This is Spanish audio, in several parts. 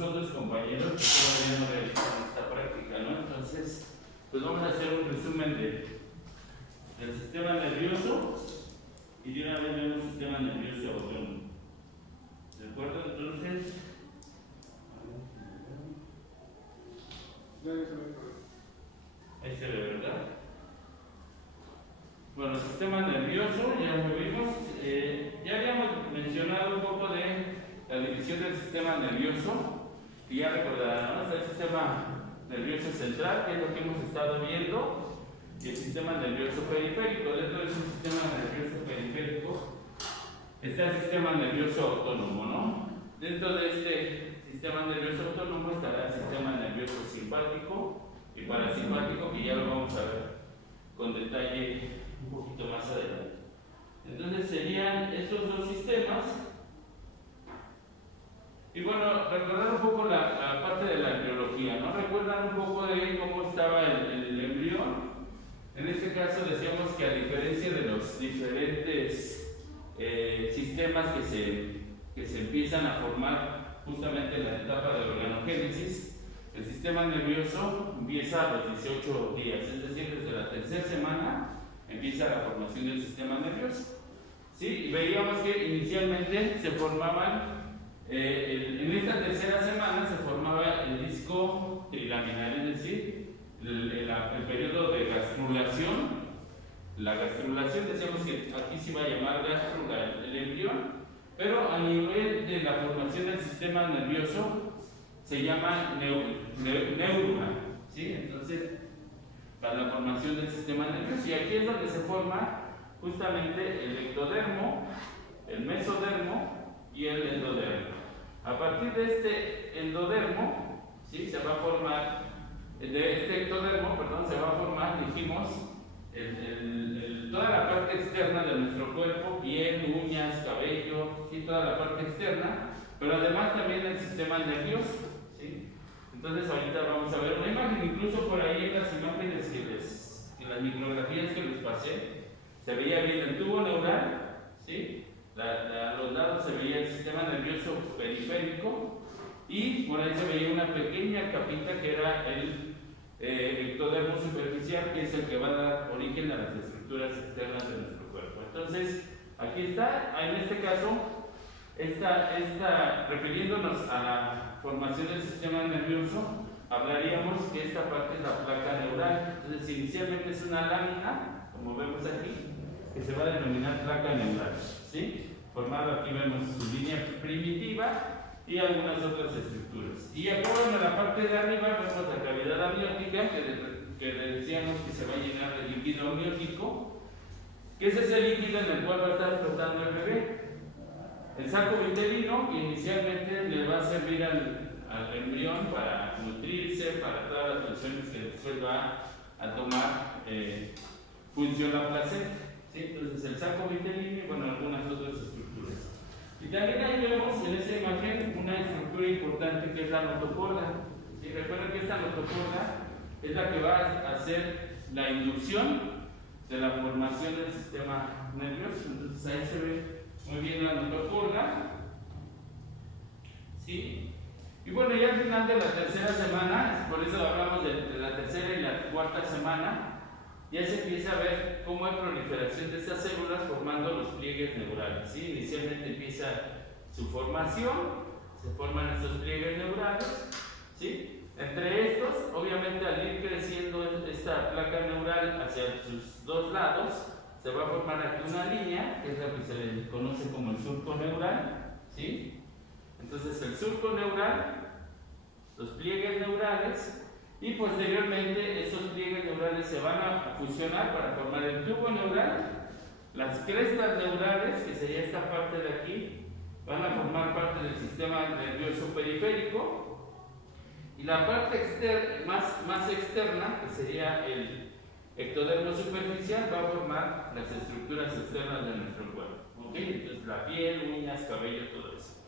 otros compañeros que todavía no realizan esta práctica, ¿no? Entonces, pues vamos a hacer un resumen del sistema nervioso y de una vez vemos el sistema nervioso autónomo. ¿De acuerdo? Entonces, ahí se ve, ¿verdad? Bueno, el sistema nervioso, ya lo vimos. Ya habíamos mencionado un poco de la división del sistema nervioso, que ya recordarán, ¿no? Está el sistema nervioso central, que es lo que hemos estado viendo, y el sistema nervioso periférico. Dentro de ese sistema nervioso periférico está el sistema nervioso autónomo, ¿no? Dentro de este sistema nervioso autónomo estará el sistema nervioso simpático y parasimpático, que ya lo vamos a ver con detalle un poquito más adelante. Entonces serían estos dos sistemas. Y bueno, recordar un poco la parte de la embriología, ¿no? Recuerdan un poco de cómo estaba el embrión. En este caso decíamos que a diferencia de los diferentes sistemas que se empiezan a formar justamente en la etapa de organogénesis, el sistema nervioso empieza a los 18 días, es decir, desde la tercera semana empieza la formación del sistema nervioso. ¿Sí? Y veíamos que inicialmente se formaban, en esta tercera semana se formaba el disco trilaminar, es decir, el periodo de gastrulación. La gastrulación, decíamos que aquí se iba a llamar gastrula el embrión, pero a nivel de la formación del sistema nervioso se llama neurona, ¿sí? Entonces, para la formación del sistema nervioso, y aquí es donde se forma justamente el ectodermo, el mesodermo y el endodermo. A partir de este endodermo, ¿sí? Se va a formar, de este ectodermo, perdón, se va a formar, dijimos, toda la parte externa de nuestro cuerpo, piel, uñas, cabello, ¿sí? Toda la parte externa, pero además también el sistema nervioso, ¿sí? Entonces ahorita vamos a ver una imagen, incluso por ahí en las imágenes en las micrografías que les pasé, se veía bien el tubo neural, ¿sí? A los lados se veía el sistema nervioso periférico y por ahí se veía una pequeña capita que era el ectodermo superficial, que es el que va a dar origen a las estructuras externas de nuestro cuerpo. Entonces, aquí está, en este caso, refiriéndonos a la formación del sistema nervioso, hablaríamos que esta parte es la placa neural. Entonces, inicialmente es una lámina, como vemos aquí, que se va a denominar placa neural, ¿sí? Formado, aquí vemos su línea primitiva y algunas otras estructuras. Y acá en la parte de arriba vemos la cavidad amniótica, que decíamos que se va a llenar de líquido amniótico, que es ese líquido en el cual va a estar flotando el bebé. El saco vitelino inicialmente le va a servir al embrión para nutrirse, para todas las funciones que después va a tomar función la placenta, ¿sí? Entonces el saco vitelino y bueno, algunas otras estructuras. Y también ahí vemos en esa imagen una estructura importante que es la notocorda. ¿Sí? Recuerden que esta notocorda es la que va a hacer la inducción de la formación del sistema nervioso. Entonces ahí se ve muy bien la notocorda, ¿sí? Y bueno, ya al final de la tercera semana, por eso hablamos de la tercera y la cuarta semana, ya se empieza a ver cómo hay proliferación de estas células formando los pliegues neurales, ¿sí? Inicialmente empieza su formación, se forman estos pliegues neurales, ¿sí? Entre estos, obviamente al ir creciendo esta placa neural hacia sus dos lados, se va a formar aquí una línea, que es la que se le conoce como el surco neural, ¿sí? Entonces el surco neural, los pliegues neurales, y posteriormente esos pliegues neurales se van a fusionar para formar el tubo neural. Las crestas neurales, que sería esta parte de aquí, van a formar parte del sistema nervioso periférico, y la parte más externa, que sería el ectodermo superficial, va a formar las estructuras externas de nuestro cuerpo, ¿ok? Entonces la piel, uñas, cabello, todo eso.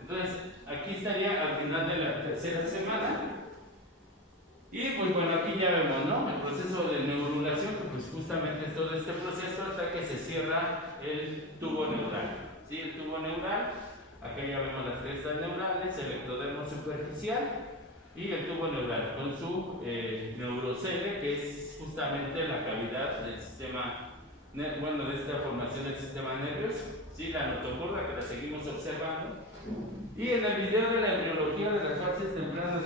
Entonces aquí estaría al final de la tercera semana. Y pues bueno, aquí ya vemos, ¿no? El proceso de neurulación, que pues justamente es todo este proceso hasta que se cierra el tubo neural, ¿sí? El tubo neural Acá ya vemos las crestas neurales, el ectodermo superficial y el tubo neural con su neurocele, que es justamente la cavidad del sistema, bueno, de esta formación del sistema nervioso, ¿sí? La notocorda, que la seguimos observando. Y en el video de la embriología de las fases tempranas,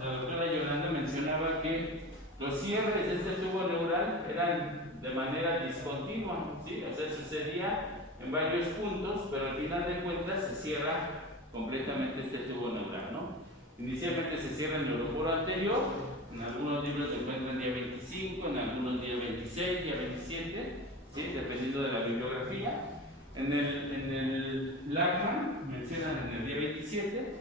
la doctora Yolanda mencionaba que los cierres de este tubo neural eran de manera discontinua, ¿sí? O sea, sucedía en varios puntos, pero al final de cuentas se cierra completamente este tubo neural, ¿no? Inicialmente se cierra el neuroporo anterior, en algunos libros se encuentra el día 25, en algunos día 26, día 27, ¿sí? Dependiendo de la bibliografía. En el Lachman mencionan en el día 27.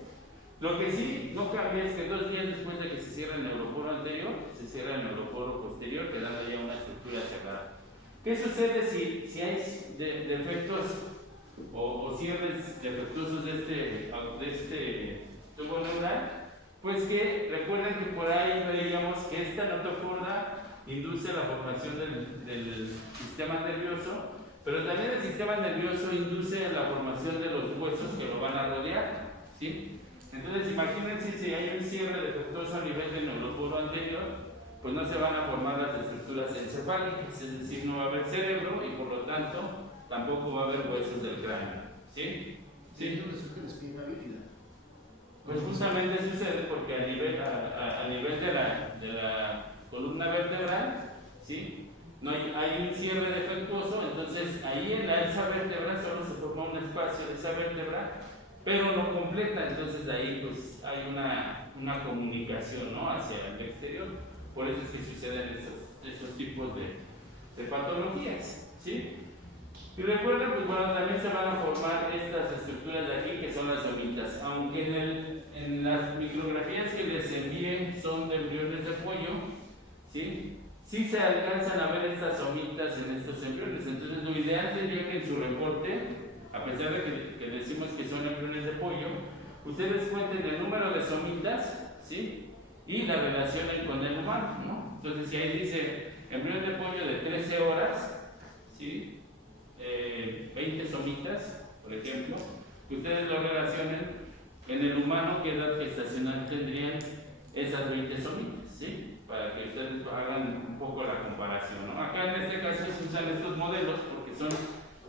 Lo que sí no cambia es que 2 días después de que se cierra el neuroporo anterior, se cierra el neuroporo posterior, quedando ya una estructura cerrada. ¿Qué sucede si hay defectos o cierres defectuosos de este tubo neural? Pues que recuerden que por ahí veíamos que esta notocorda induce la formación del sistema nervioso, pero también el sistema nervioso induce la formación de los huesos que lo van a rodear, ¿sí? Entonces imagínense si hay un cierre defectuoso a nivel del neuroporo anterior, pues no se van a formar las estructuras encefálicas, es decir, no va a haber cerebro y por lo tanto tampoco va a haber huesos del cráneo, ¿sí? ¿Sí? ¿Dónde surge la espina bífida? Pues justamente sucede porque a nivel de la columna vertebral, ¿sí? No hay un cierre defectuoso, entonces ahí en esa vértebra solo se forma un espacio de esa vértebra, pero no completa, entonces ahí pues hay una comunicación, ¿no? Hacia el exterior. Por eso es que suceden esos tipos de patologías, ¿sí? Y recuerden, pues bueno, también se van a formar estas estructuras de aquí que son las somitas, aunque en las micrografías que les envíen son de embriones de pollo, ¿sí? Sí se alcanzan a ver estas somitas en estos embriones, entonces lo ideal sería que en su reporte, a pesar de que decimos que son embriones de pollo, ustedes cuenten el número de somitas, ¿sí? Y la relacionen con el humano, ¿no? Entonces si ahí dice embrión de pollo de 13 horas, ¿sí? 20 somitas, por ejemplo, que ustedes lo relacionen en el humano, qué edad gestacional tendrían esas 20 somitas, ¿sí? Para que ustedes hagan un poco la comparación, ¿no? Acá en este caso se usan estos modelos porque son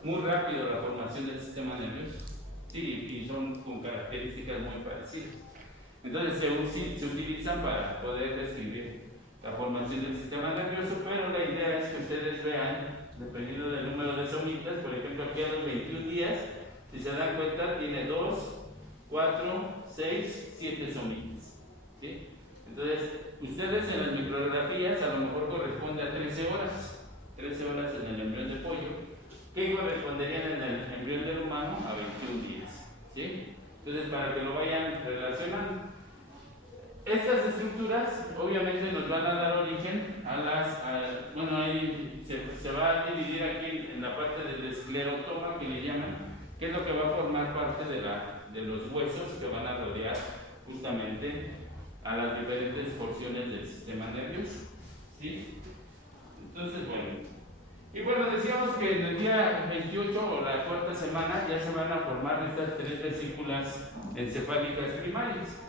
muy rápidos la formación del sistema nervioso, ¿sí? Y son con características muy parecidas. Entonces se utilizan para poder describir la formación del sistema nervioso, pero la idea es que ustedes vean, dependiendo del número de somitas, por ejemplo aquí a los 21 días, si se dan cuenta, tiene 2, 4, 6, 7 somitas, ¿sí? Entonces, ustedes en las micrografías a lo mejor corresponde a 13 horas en el embrión de pollo, que corresponderían en el embrión del humano a 21 días, ¿sí? Entonces, para que lo vayan relacionando. Estas estructuras obviamente nos van a dar origen bueno, ahí se va a dividir aquí en la parte del esclerotoma que le llaman, que es lo que va a formar parte de los huesos que van a rodear justamente a las diferentes porciones del sistema nervioso, ¿sí? Entonces, bueno. Y bueno, decíamos que en el día 28 o la cuarta semana ya se van a formar estas 3 vesículas encefálicas primarias.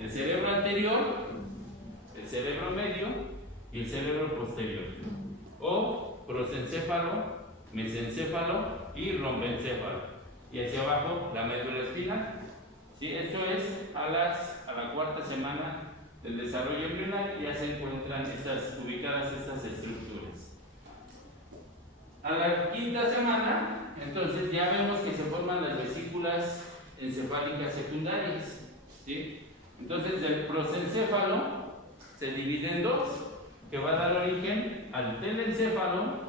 El cerebro anterior, el cerebro medio y el cerebro posterior, o prosencéfalo, mesencéfalo y rombencéfalo, y hacia abajo la médula espinal, ¿sí? Esto es a la cuarta semana del desarrollo embrional, ya se encuentran ubicadas estas estructuras. A la quinta semana, entonces ya vemos que se forman las vesículas encefálicas secundarias, ¿sí? Entonces el prosencéfalo se divide en 2, que va a dar origen al telencéfalo.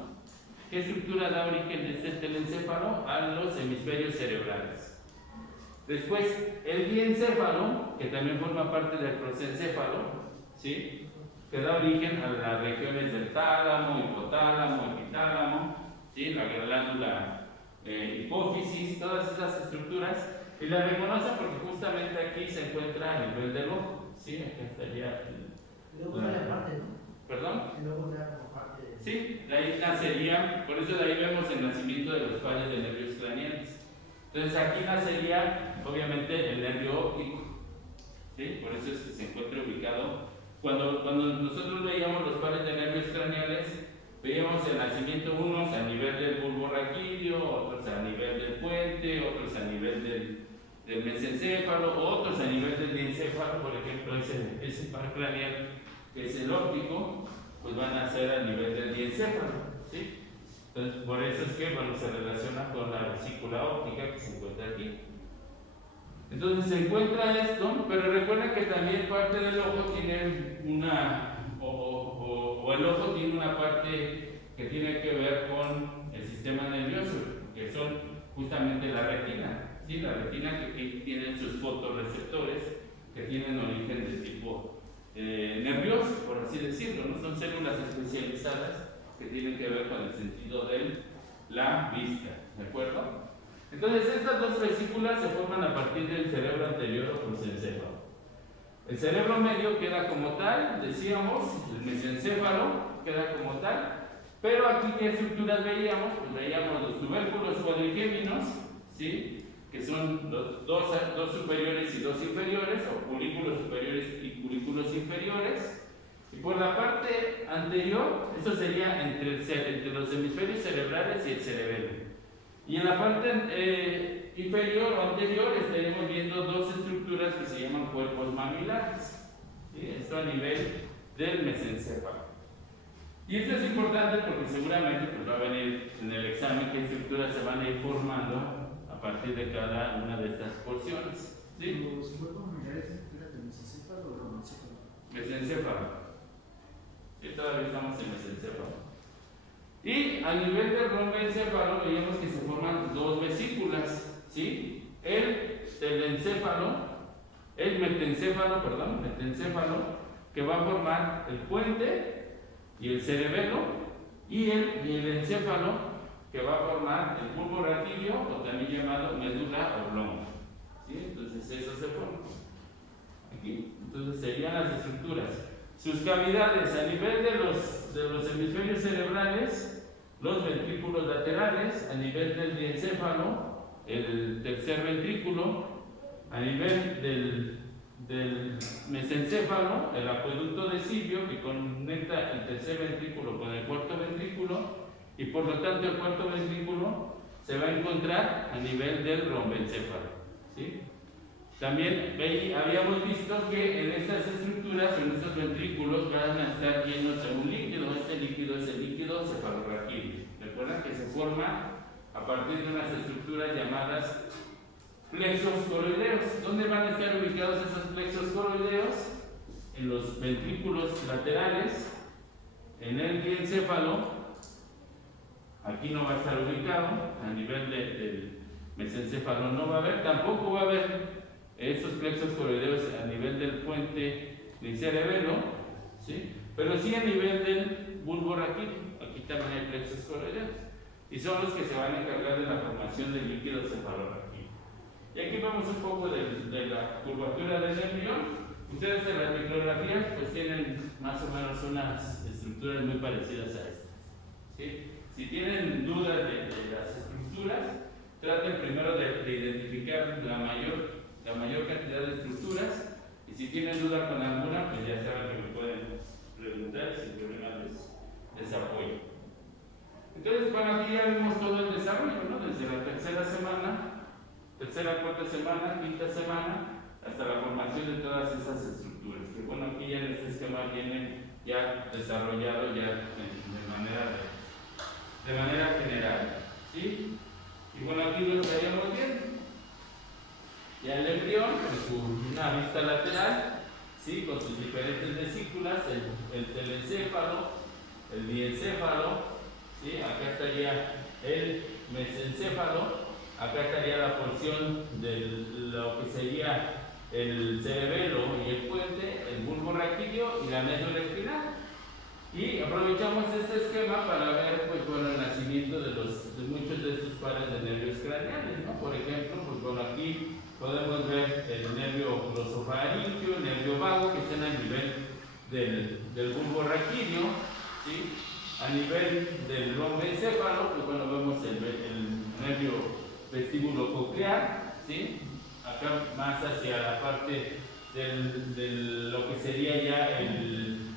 ¿Qué estructura da origen de este telencéfalo? A los hemisferios cerebrales. Después el diencéfalo, que también forma parte del prosencéfalo, ¿sí? Que da origen a las regiones del tálamo, hipotálamo, epitálamo, ¿sí? La glándula hipófisis, todas esas estructuras. Y la reconocen porque justamente aquí se encuentra el nivel del ojo, ¿sí? Aquí estaría luego la parte, ¿no? ¿Perdón? Y luego da como parte de... Sí, de ahí nacería, por eso de ahí vemos el nacimiento de los fallos de nervios craneales. Entonces aquí nacería obviamente el nervio óptico, ¿sí? Por eso es que se encuentra ubicado. Cuando nosotros veíamos los pares de nervios craneales, veíamos el nacimiento unos a nivel del bulbo raquídeo, otros a nivel del puente, otros a nivel del mesencéfalo, otros a nivel del diencéfalo. Por ejemplo, ese par craneal que es el óptico, pues van a ser a nivel del diencéfalo, ¿sí? Entonces, por eso es que se relaciona con la vesícula óptica que se encuentra aquí. Entonces se encuentra esto, pero recuerden que también parte del ojo tiene el ojo tiene una parte que tiene que ver con el sistema nervioso, que son justamente la retina, ¿sí? La retina que tiene sus fotorreceptores, que tienen origen de tipo nervioso, por así decirlo, ¿no? Son células especializadas que tienen que ver con el sentido de la vista, ¿de acuerdo? Entonces estas dos vesículas se forman a partir del cerebro anterior o mesencéfalo. El cerebro medio queda como tal, decíamos, el mesencéfalo queda como tal, pero aquí qué estructuras veíamos, pues veíamos los tubérculos cuadrigéminos, ¿sí? Que son los dos superiores y dos inferiores, o culículos superiores y culículos inferiores. Y por la parte anterior, eso sería entre los hemisferios cerebrales y el cerebelo. Y en la parte inferior o anterior estaríamos viendo dos estructuras que se llaman cuerpos mamilares, ¿sí? Esto a nivel del mesencéfalo. Y esto es importante porque seguramente pues, va a venir en el examen qué estructuras se van a ir formando a partir de cada una de estas porciones, ¿sí? ¿Los cuerpos mamilares eran del mesencéfalo o romencéfalo? Mesencéfalo. Sí, todavía estamos en mesencéfalo. Y a nivel del rombencéfalo veíamos que se forman dos vesículas, ¿sí? El metencéfalo, que va a formar el puente y el cerebelo, y el encéfalo, que va a formar el bulbo raquídeo, o también llamado médula oblonga, ¿sí? Entonces eso se forma aquí. Entonces serían las estructuras. Sus cavidades a nivel de los hemisferios cerebrales, los ventrículos laterales, a nivel del diencéfalo, el tercer ventrículo, a nivel del mesencéfalo, el acueducto de Silvio que conecta el tercer ventrículo con el cuarto ventrículo, y por lo tanto el cuarto ventrículo se va a encontrar a nivel del rombencéfalo, ¿sí? También habíamos visto que en estas estructuras, en estos ventrículos, van a estar llenos de un líquido. Este líquido es el líquido cefalorraquídeo. Recuerdan que se forma a partir de unas estructuras llamadas plexos coroideos. ¿Dónde van a estar ubicados esos plexos coroideos? En los ventrículos laterales, en el diencéfalo. Aquí no va a estar ubicado, a nivel del mesencéfalo no va a haber, tampoco va a haber esos plexos coroideos a nivel del puente del cerebelo, ¿sí? Pero sí a nivel del bulbo raquídeo. Aquí también hay plexos coroideos, y son los que se van a encargar de la formación del líquido cefalorraquídeo. Y aquí vemos un poco de la curvatura del nervio. Ustedes en las micrografías pues tienen más o menos unas estructuras muy parecidas a estas, ¿sí? Si tienen dudas de las estructuras, traten primero de identificar la mayor cantidad de estructuras, y si tienen duda con alguna, pues ya saben que me pueden preguntar, sin problema les apoyo. Entonces, bueno, aquí ya vimos todo el desarrollo, ¿no? Desde la tercera, cuarta semana, quinta semana, hasta la formación de todas esas estructuras. Que bueno, aquí ya en este esquema viene ya desarrollado ya de manera general, ¿sí? Y bueno, aquí lo estaríamos viendo. Ya el embrión, con una vista lateral, ¿sí? Con sus diferentes vesículas, el telencéfalo, el diencéfalo, ¿sí? Acá estaría el mesencéfalo, acá estaría la porción de lo que sería el cerebelo y el puente, el bulbo raquídeo y la médula espinal. Y aprovechamos este esquema para ver pues, bueno, el nacimiento de muchos de estos pares de nervios craneales, ¿no? Por ejemplo, pues, bueno, aquí podemos ver el nervio glosofaríngeo, el nervio vago, que están a nivel del bulbo raquídeo, ¿sí? A nivel del rombencéfalo, pues bueno, vemos el nervio vestíbulo coclear, ¿sí? Acá más hacia la parte de lo que sería ya el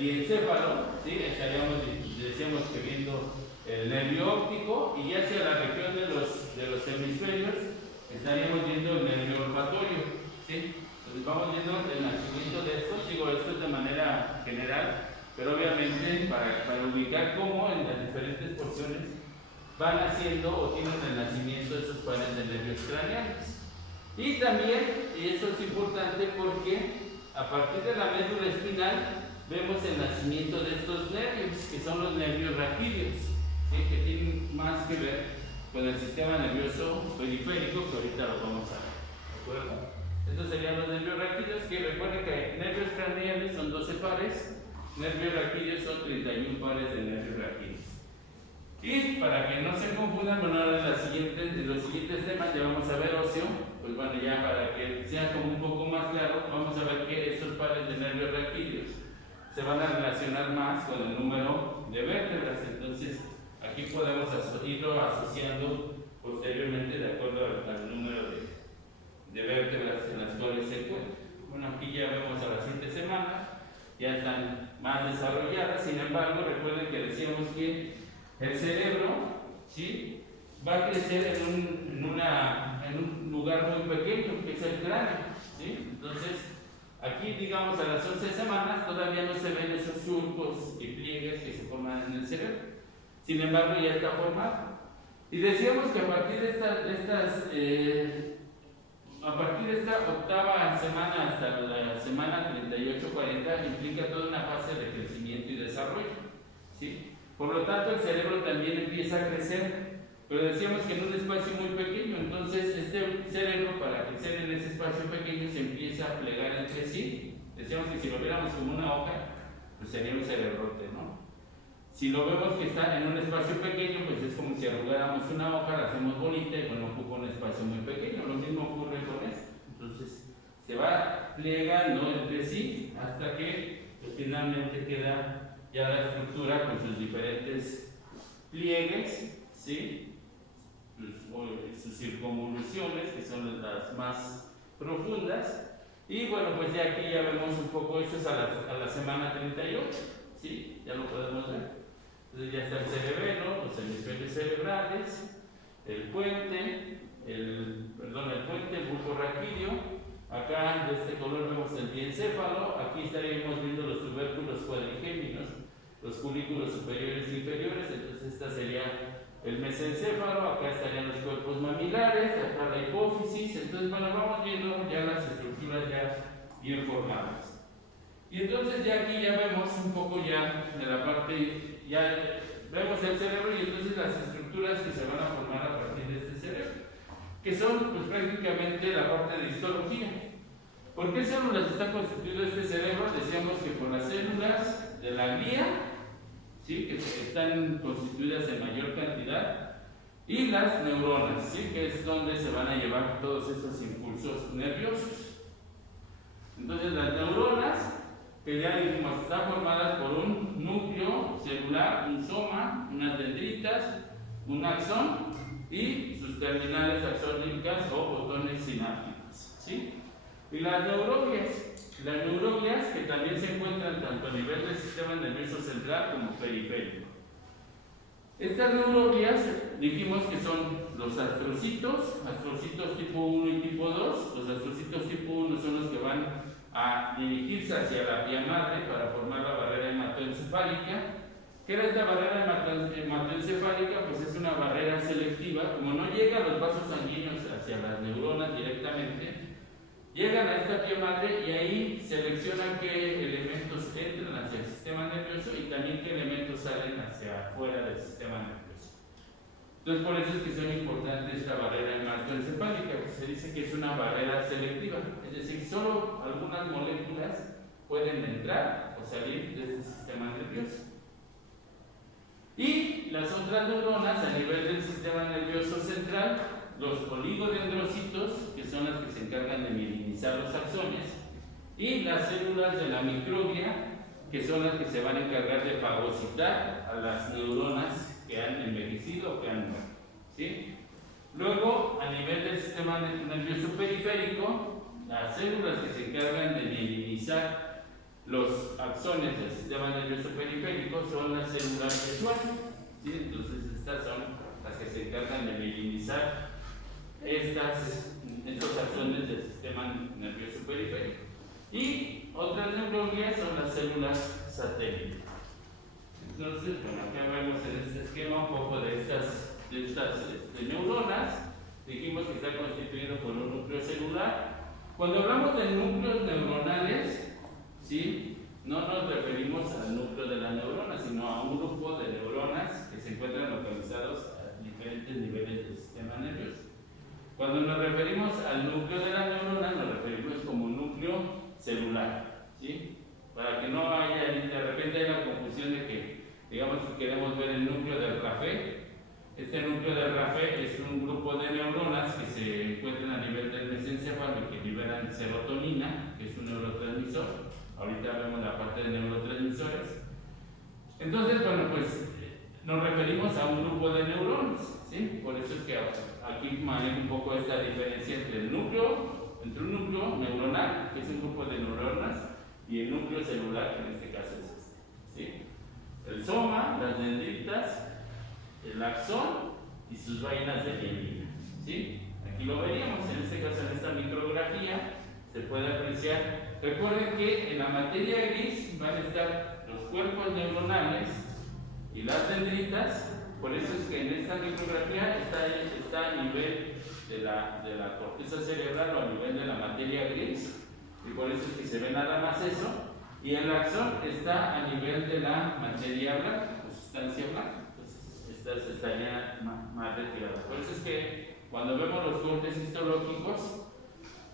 diencéfalo, ¿sí? Estaríamos, decíamos que viendo el nervio óptico, y ya hacia la región de los hemisferios estaríamos viendo el nervio olfatorio, ¿sí? Entonces vamos viendo el nacimiento de estos, digo, esto es de manera general, pero obviamente para ubicar cómo en las diferentes porciones van haciendo o tienen el nacimiento de esos pares de nervios craneales. Y también, y eso es importante porque a partir de la médula espinal vemos el nacimiento de estos nervios, que son los nervios raquídeos, ¿sí? Que tienen más que ver con el sistema nervioso periférico, que ahorita lo vamos a ver, ¿de acuerdo? Estos serían los nervios raquídeos, que recuerden que nervios craneales son 12 pares, nervios raquídeos son 31 pares de nervios raquídeos. Y para que no se confundan, bueno, ahora en los siguientes temas ya vamos a ver óseo, pues bueno, ya para que sea como un poco más claro, vamos a ver que estos pares de nervios raquídeos se van a relacionar más con el número de vértebras. Entonces, aquí podemos irlo asociando posteriormente de acuerdo al número de vértebras en las cuales se encuentran. Bueno, aquí ya vemos a la siguiente semana, ya están más desarrolladas. Sin embargo, recuerden que decíamos que el cerebro, ¿sí?, va a crecer en un lugar muy pequeño, que es el cráneo, ¿sí? Entonces, aquí, digamos, a las 11 semanas todavía no se ven esos surcos y pliegues que se forman en el cerebro. Sin embargo, ya está formado. Y decíamos que a partir de esta octava semana hasta la semana 38-40 implica toda una fase de crecimiento y desarrollo, ¿sí? Por lo tanto, el cerebro también empieza a crecer, pero decíamos que en un espacio muy pequeño. Entonces, este cerebro, para crecer en ese espacio pequeño, se empieza a plegar entre sí. Decíamos que si lo viéramos como una hoja, pues sería un cerebrote, ¿no? Si lo vemos que está en un espacio pequeño, pues es como si arrugáramos una hoja, la hacemos bonita y bueno, ocupa un espacio muy pequeño. Lo mismo ocurre con esto. Entonces, se va plegando entre sí hasta que pues, finalmente queda ya la estructura con sus diferentes pliegues, ¿sí? Sus circunvoluciones, que son las más profundas. Y bueno, pues ya aquí ya vemos un poco, esto es a la semana 38, ¿sí? Ya lo podemos ver. Entonces ya está el cerebelo, los hemisferios cerebrales, el puente, el bulbo raquídeo. Acá de este color vemos el diencéfalo. Aquí estaríamos viendo los tubérculos cuadrigéminos, los culículos superiores e inferiores. Entonces esta sería el mesencéfalo. Acá estarían los cuerpos mamilares, acá la hipófisis. Entonces bueno, vamos viendo ya las estructuras ya bien formadas. Y entonces ya aquí ya vemos un poco ya de la parte, ya vemos el cerebro y entonces las estructuras que se van a formar a partir de este cerebro, que son pues prácticamente la parte de histología. ¿Por qué células está constituido este cerebro? Decíamos que por las células de la glía, ¿sí?, que están constituidas en mayor cantidad, y las neuronas, ¿sí?, que es donde se van a llevar todos estos impulsos nerviosos. Entonces las neuronas, que ya dijimos, están formadas por un núcleo celular, un soma, unas dendritas, un axón y sus terminales axónicas o botones sinápticos, ¿sí? Y las neuroglias que también se encuentran tanto a nivel del sistema nervioso central como periférico. Estas neuroglias dijimos que son los astrocitos tipo 1 y tipo 2. Los astrocitos tipo 1 son los que van a dirigirse hacia la vía madre para formar la barrera hematoencefálica. ¿Qué era esta barrera hematoencefálica? Pues es una barrera selectiva. Como no llega a los vasos sanguíneos hacia las neuronas directamente, llegan a esta vía madre y ahí seleccionan qué elementos entran hacia el sistema nervioso y también qué elementos salen hacia afuera del sistema nervioso. Entonces por eso es que es importante esta barrera hematoencefálica, que se dice que es una barrera selectiva, es decir, solo algunas moléculas pueden entrar o salir de este sistema nervioso. Y las otras neuronas a nivel del sistema nervioso central, los oligodendrocitos, que son las que se encargan de mielinizar los axones, y las células de la microglia, que son las que se van a encargar de fagocitar a las neuronas que han envejecido o que han muerto, ¿sí? Luego sistema nervioso periférico, las células que se encargan de mielinizar los axones del sistema nervioso periférico son las células de Schwann, ¿sí? Entonces estas son las que se encargan de mielinizar estos axones del sistema nervioso periférico. Y otras neuronias son las células satélite. Entonces, bueno, acá vemos en este esquema un poco de estas neuronas. Dijimos que está constituido por un núcleo celular. Cuando hablamos de núcleos neuronales, ¿sí?, no nos referimos al núcleo de la neurona, sino a un grupo de neuronas que se encuentran localizados a diferentes niveles del sistema nervioso. Cuando nos referimos al núcleo de la neurona, nos referimos como núcleo celular, ¿sí? Para que no haya, de repente hay la confusión de que, digamos, que queremos ver el núcleo del café. Este núcleo del café es un grupo de neuronas que se encuentran a nivel del mesencéfalo y que liberan serotonina, que es un neurotransmisor. Ahorita vemos la parte de neurotransmisores. Entonces, bueno, pues nos referimos a un grupo de neuronas, ¿sí? Por eso es que aquí manejo un poco esta diferencia entre un núcleo neuronal, que es un grupo de neuronas, y el núcleo celular, que en este caso es este, ¿sí? El soma, las dendritas, el axón y sus vainas de mielina, ¿sí? Aquí lo veríamos, en este caso en esta micrografía se puede apreciar. Recuerden que en la materia gris van a estar los cuerpos neuronales y las dendritas, por eso es que en esta micrografía está a nivel de la corteza cerebral o a nivel de la materia gris, y por eso es que se ve nada más eso, y el axón está a nivel de la materia blanca, la sustancia blanca, entonces esta estaría más retirada. Por eso es que cuando vemos los cortes histológicos,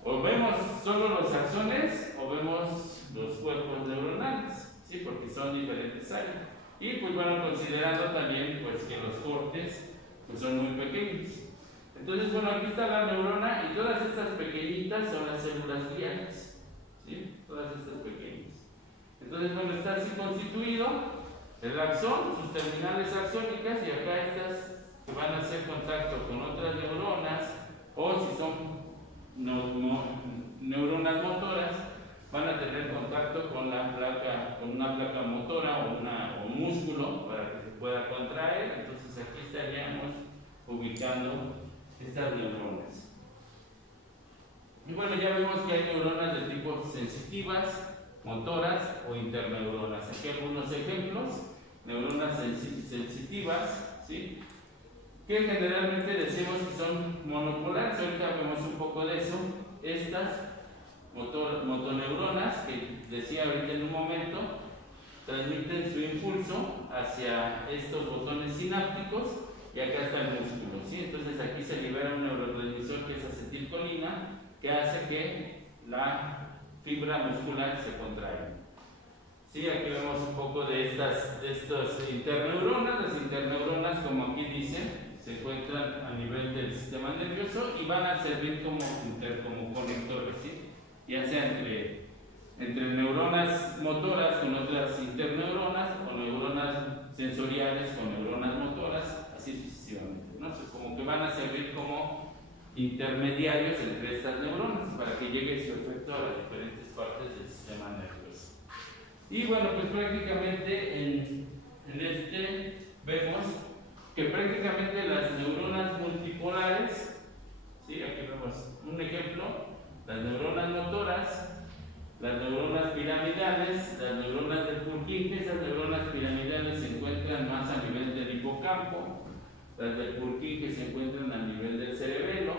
o vemos solo los axones o vemos los cuerpos neuronales, ¿sí? Porque son diferentes áreas. Y pues bueno, considerando también pues que los cortes pues son muy pequeños. Entonces, bueno, aquí está la neurona y todas estas pequeñitas son las células gliales, ¿sí? Todas estas pequeñas. Entonces, bueno, está así constituido el axón, sus terminales axónicas, y acá estas que van a hacer contacto con otras neuronas, o si son neuronas motoras, van a tener contacto con una placa motora o un músculo para que se pueda contraer. Entonces aquí estaríamos ubicando estas neuronas. Y bueno, ya vemos que hay neuronas de tipo sensitivas, motoras o interneuronas. Aquí algunos ejemplos: neuronas sensitivas, ¿sí?, que generalmente decimos que son monopolares. Ahorita vemos un poco de eso. Estas motoneuronas, que decía ahorita en un momento, transmiten su impulso hacia estos botones sinápticos, y acá está el músculo, ¿sí? Entonces aquí se libera un neurotransmisor que es acetilcolina, que hace que la fibra muscular se contraiga. Sí, aquí vemos un poco de estas interneuronas. Las interneuronas, como aquí dicen, se encuentran a nivel del sistema nervioso y van a servir como conectores, ¿sí? Ya sea entre neuronas motoras con otras interneuronas, o neuronas sensoriales con neuronas motoras, así sucesivamente, ¿no? Entonces, como que van a servir como intermediarios entre estas neuronas para que llegue su efecto a las diferentes partes del sistema nervioso. Y bueno, pues prácticamente en este vemos que prácticamente las neuronas multipolares, ¿sí? Aquí vemos un ejemplo: las neuronas motoras, las neuronas piramidales, las neuronas del Purkinje. Esas neuronas piramidales se encuentran más a nivel del hipocampo, las del Purkinje se encuentran a nivel del cerebelo,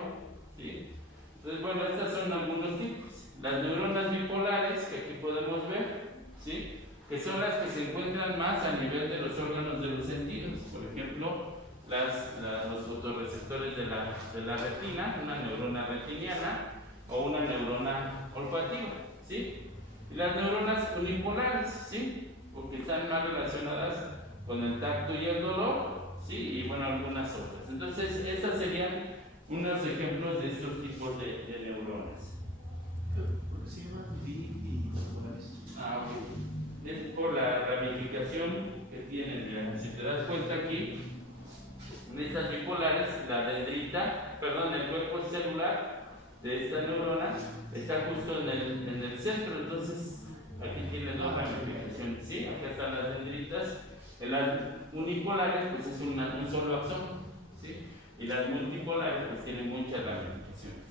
¿sí? Entonces, bueno, estas son algunos tipos. Las neuronas bipolares, que aquí podemos ver, ¿sí?, que son las que se encuentran más a nivel de los órganos de los sentidos. Por ejemplo, los fotorreceptores de la retina, una neurona retiniana o una neurona olfativa, ¿sí? Y las neuronas unipolares, ¿sí?, porque están más relacionadas con el tacto y el dolor, ¿sí?, y bueno, algunas otras. Entonces, estos serían unos ejemplos de estos tipos de neuronas. ¿Por qué se llaman bipolares? Ok. Es por la ramificación que tienen. Digamos. Si te das cuenta aquí, en estas bipolares, la dendrita, el cuerpo celular de esta neurona está justo en el centro, entonces aquí tiene dos ramificaciones, ¿sí? Acá están las dendritas, en las unipolares pues es un solo axón, ¿sí? Y las multipolares pues tienen muchas ramificaciones,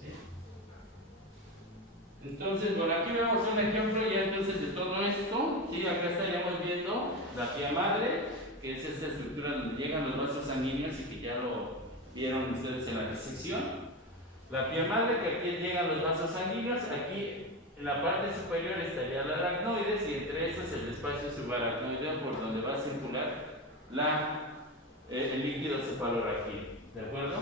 ¿sí? Entonces, bueno, aquí vemos un ejemplo ya entonces de todo esto, ¿sí? Acá estaríamos viendo la pía madre, que es esta estructura donde llegan los vasos sanguíneos y que ya lo vieron ustedes en la disección. La pía madre, que aquí llegan los vasos sanguíneos, aquí en la parte superior estaría la aracnoides y entre esos el espacio subaracnoideo por donde va a circular el líquido cefalorraquídeo, ¿de acuerdo?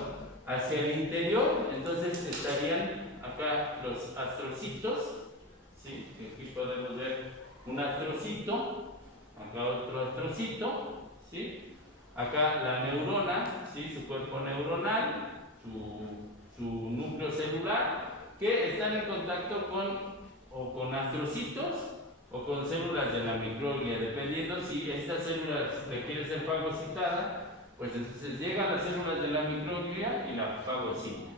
Hacia el interior, entonces estarían acá los astrocitos, ¿sí? Aquí podemos ver un astrocito, acá otro astrocito, ¿sí? Acá la neurona, ¿sí? Su cuerpo neuronal, su núcleo celular, que están en contacto con astrocitos o con células de la microglia, dependiendo si estas células requieren ser fagocitadas, pues entonces llegan las células de la microglia y la fagocitan.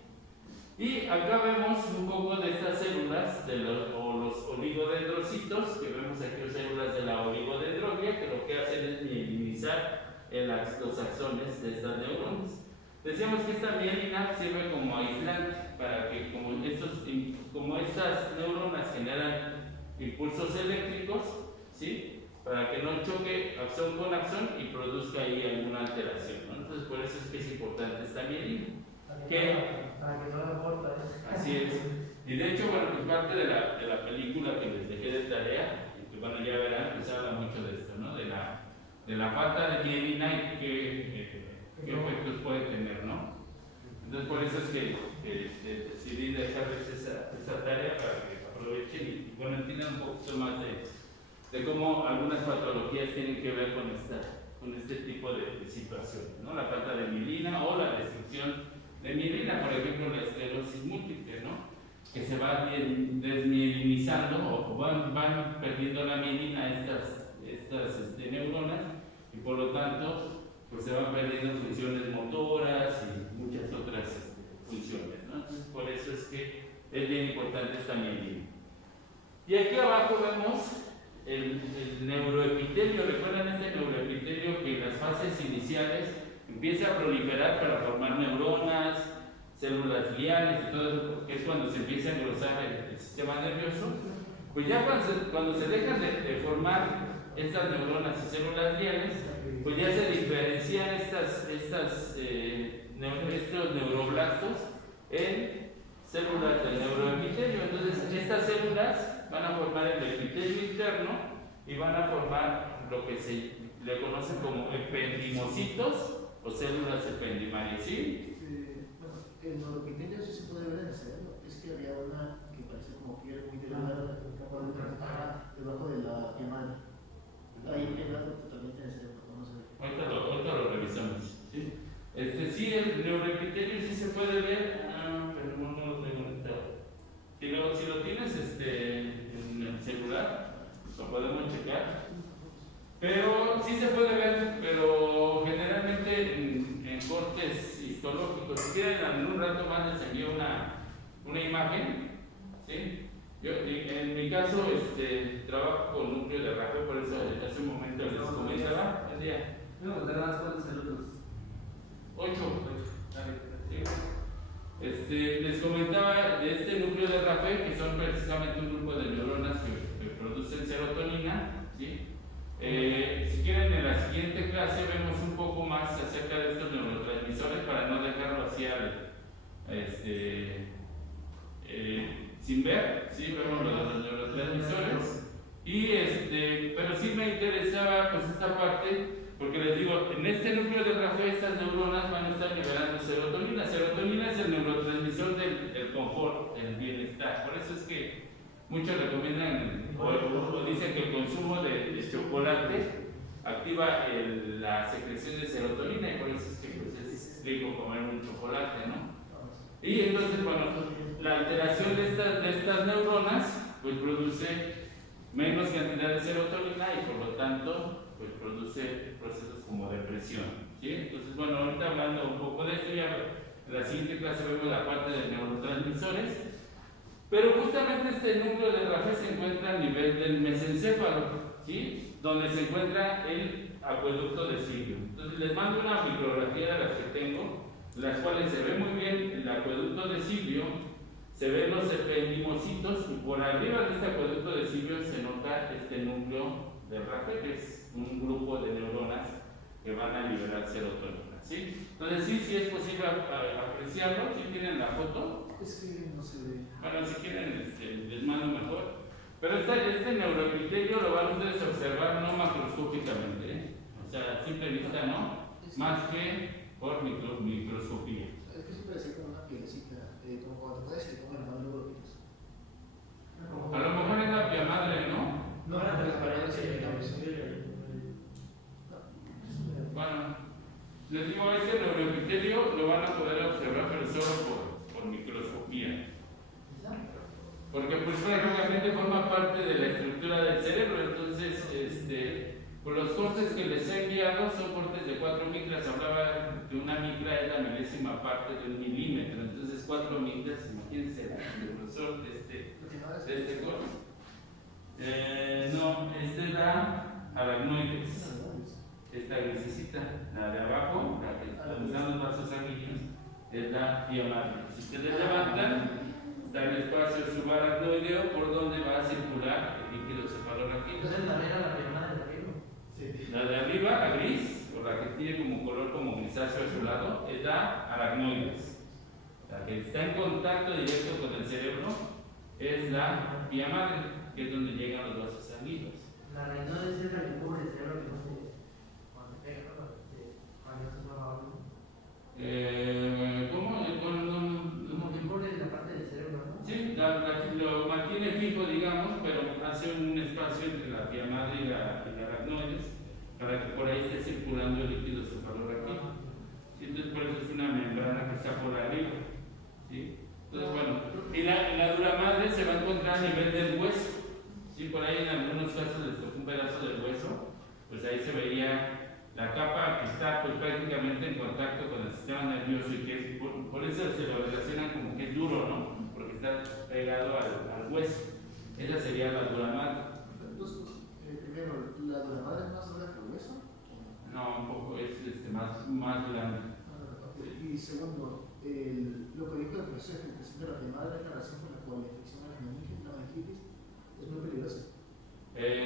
Y acá vemos un poco de estas células, o los oligodendrocitos, que vemos aquí las células de la oligodendroglia, que lo que hacen es mielinizar los axones de estas neuronas. Decíamos que esta mielina sirve como aislante para que como estas neuronas generan impulsos eléctricos, ¿sí? Para que no choque axón con axón y produzca ahí alguna alteración, ¿no? Entonces por eso es que es importante esta mielina. Para que no la corta, ¿eh? Así es. Y de hecho, bueno, pues parte de la película que les dejé de tarea, y que bueno, ya verán, pues habla mucho de esto, ¿no? De la falta de mielina y qué efectos puede tener, ¿no? Entonces por eso es que decidí dejarles esa tarea para que aprovechen y bueno, entiendan un poquito más de cómo algunas patologías tienen que ver con este tipo de situaciones, ¿no? La falta de mielina o la destrucción de mielina, por ejemplo, la esclerosis múltiple, ¿no? Que se va desmielinizando o van perdiendo la mielina estas neuronas y por lo tanto pues se van perdiendo funciones motoras y muchas otras funciones, ¿no? Entonces por eso es que es bien importante esta mielina. Y aquí abajo vemos el neuroepitelio. ¿Recuerdan este neuroepitelio que en las fases iniciales empieza a proliferar para formar neuronas, células gliales y todo eso, que es cuando se empieza a engrosar el sistema nervioso? Pues ya cuando se dejan de formar estas neuronas y células gliales, pues ya se diferencian estos neuroblastos en células del neuroepitelio. Entonces estas células van a formar el epitelio interno y van a formar lo que se le conoce como ependimocitos o células ependimarias, ¿sí? Bueno, el neuroepitelio sí se puede ver en el cerebro. Es que había una que parece como piel muy delgada debajo de la pía madre. Ahí el dato totalmente en el cerebro, no se ve. Ahorita lo revisamos, ¿sí? Sí, el neuroepitelio sí se puede ver, pero no lo tengo en esta. Si lo tienes en el celular, lo podemos checar. Pero sí se puede ver, pero generalmente en cortes histológicos. Si quieren, en un rato más les envío una imagen, ¿sí? Yo, en mi caso, trabajo con núcleo de Rafael, por eso hace un momento les comentaba. Buen día. No, de más cuántos saludos. 8. Les comentaba de este núcleo de Rafael, que son precisamente un grupo de neuronas que producen serotonina, ¿sí? Si quieren, en la siguiente clase vemos un poco más acerca de estos neurotransmisores para no dejarlo así sin ver, ¿sí? Vemos los neurotransmisores pero sí me interesaba pues esta parte, porque les digo, en este núcleo de Rafael estas neuronas van a estar liberando serotonina. Serotonina es el neurotransmisor del confort, del bienestar. Por eso es que muchos recomiendan o dicen que el consumo de chocolate activa la secreción de serotonina y por eso es que pues, es rico comer un chocolate, ¿no? Y entonces, bueno, la alteración de estas neuronas pues produce menos cantidad de serotonina y por lo tanto pues produce procesos como depresión, ¿sí? Entonces, bueno, ahorita hablando un poco de esto ya En la siguiente clase vemos la parte de neurotransmisores. Pero justamente este núcleo de Raffet se encuentra a nivel del mesencéfalo, ¿sí? Donde se encuentra el acueducto de Silvio. Entonces les mando una micrografía de las que tengo, las cuales se ve muy bien el acueducto de Silvio, se ven los ependimocitos y por arriba de este acueducto de Silvio se nota este núcleo de Raffet, que es un grupo de neuronas que van a liberar serotonina, ¿sí? Entonces sí es posible apreciarlo. ¿Sí tienen la foto? Es que no se ve. Bueno, si quieren les mando mejor. Pero este neuroepitelio lo van ustedes a observar no macroscópicamente, ¿eh? O sea, a simple vista no, más que por microscopía. Es que siempre decía como una pielecita, como cuando te puedes que comen la mano luego tienes. A lo mejor es la pia madre, ¿no? No, Ahora las paredes se Bueno, les digo, este neuroepitelio lo van a poder observar, pero solo por microscopía. Porque pues prácticamente forma parte de la estructura del cerebro. Entonces, por los cortes que les he enviado son cortes de 4 micras. Hablaba que una micra es la milésima parte de 1 milímetro. Entonces 4 micras, imagínense el grosor de este corte. No, es la aracnoides. Esta grisecita, la de abajo, la que están los vasos sanguíneos, es la pia madre. Si ustedes levantan, está el espacio subaracnoideo por donde va a circular el líquido cefalorraquídeo. Entonces también a la pierna de arriba. Sí. La de arriba, la gris, o la que tiene como color como grisáceo azulado, es la aracnoides. La que está en contacto directo con el cerebro es la pia madre, que es donde llegan los vasos sanguíneos. La aracnoides es la que cubre el cerebro que no se cuando se pega, cuando se mueve algo. ¿Cómo? Como que cubre la parte del cerebro, ¿no? Sí, lo mantiene fijo, digamos, pero hace un espacio entre la pia madre y la aracnoides para que por ahí esté circulando el líquido cefalorraquídeo. ¿Sí? Entonces, por eso es una membrana que está por arriba. ¿Sí? Entonces, bueno, y la dura madre se va a encontrar a nivel del hueso. ¿Sí? Por ahí en algunos casos les tocó un pedazo del hueso, pues ahí se veía la capa que está pues, prácticamente en contacto con el sistema nervioso y que es, por eso se lo relacionan como que es duro, ¿no? Porque está pegado al hueso. Esa sería la dura madre. Entonces, primero, ¿la dura madre es más dura que el hueso? No, un poco es más grande. Y segundo, lo que dijo el profesor que presenta la pia madre en relación con la infección de la meningitis es muy peligrosa.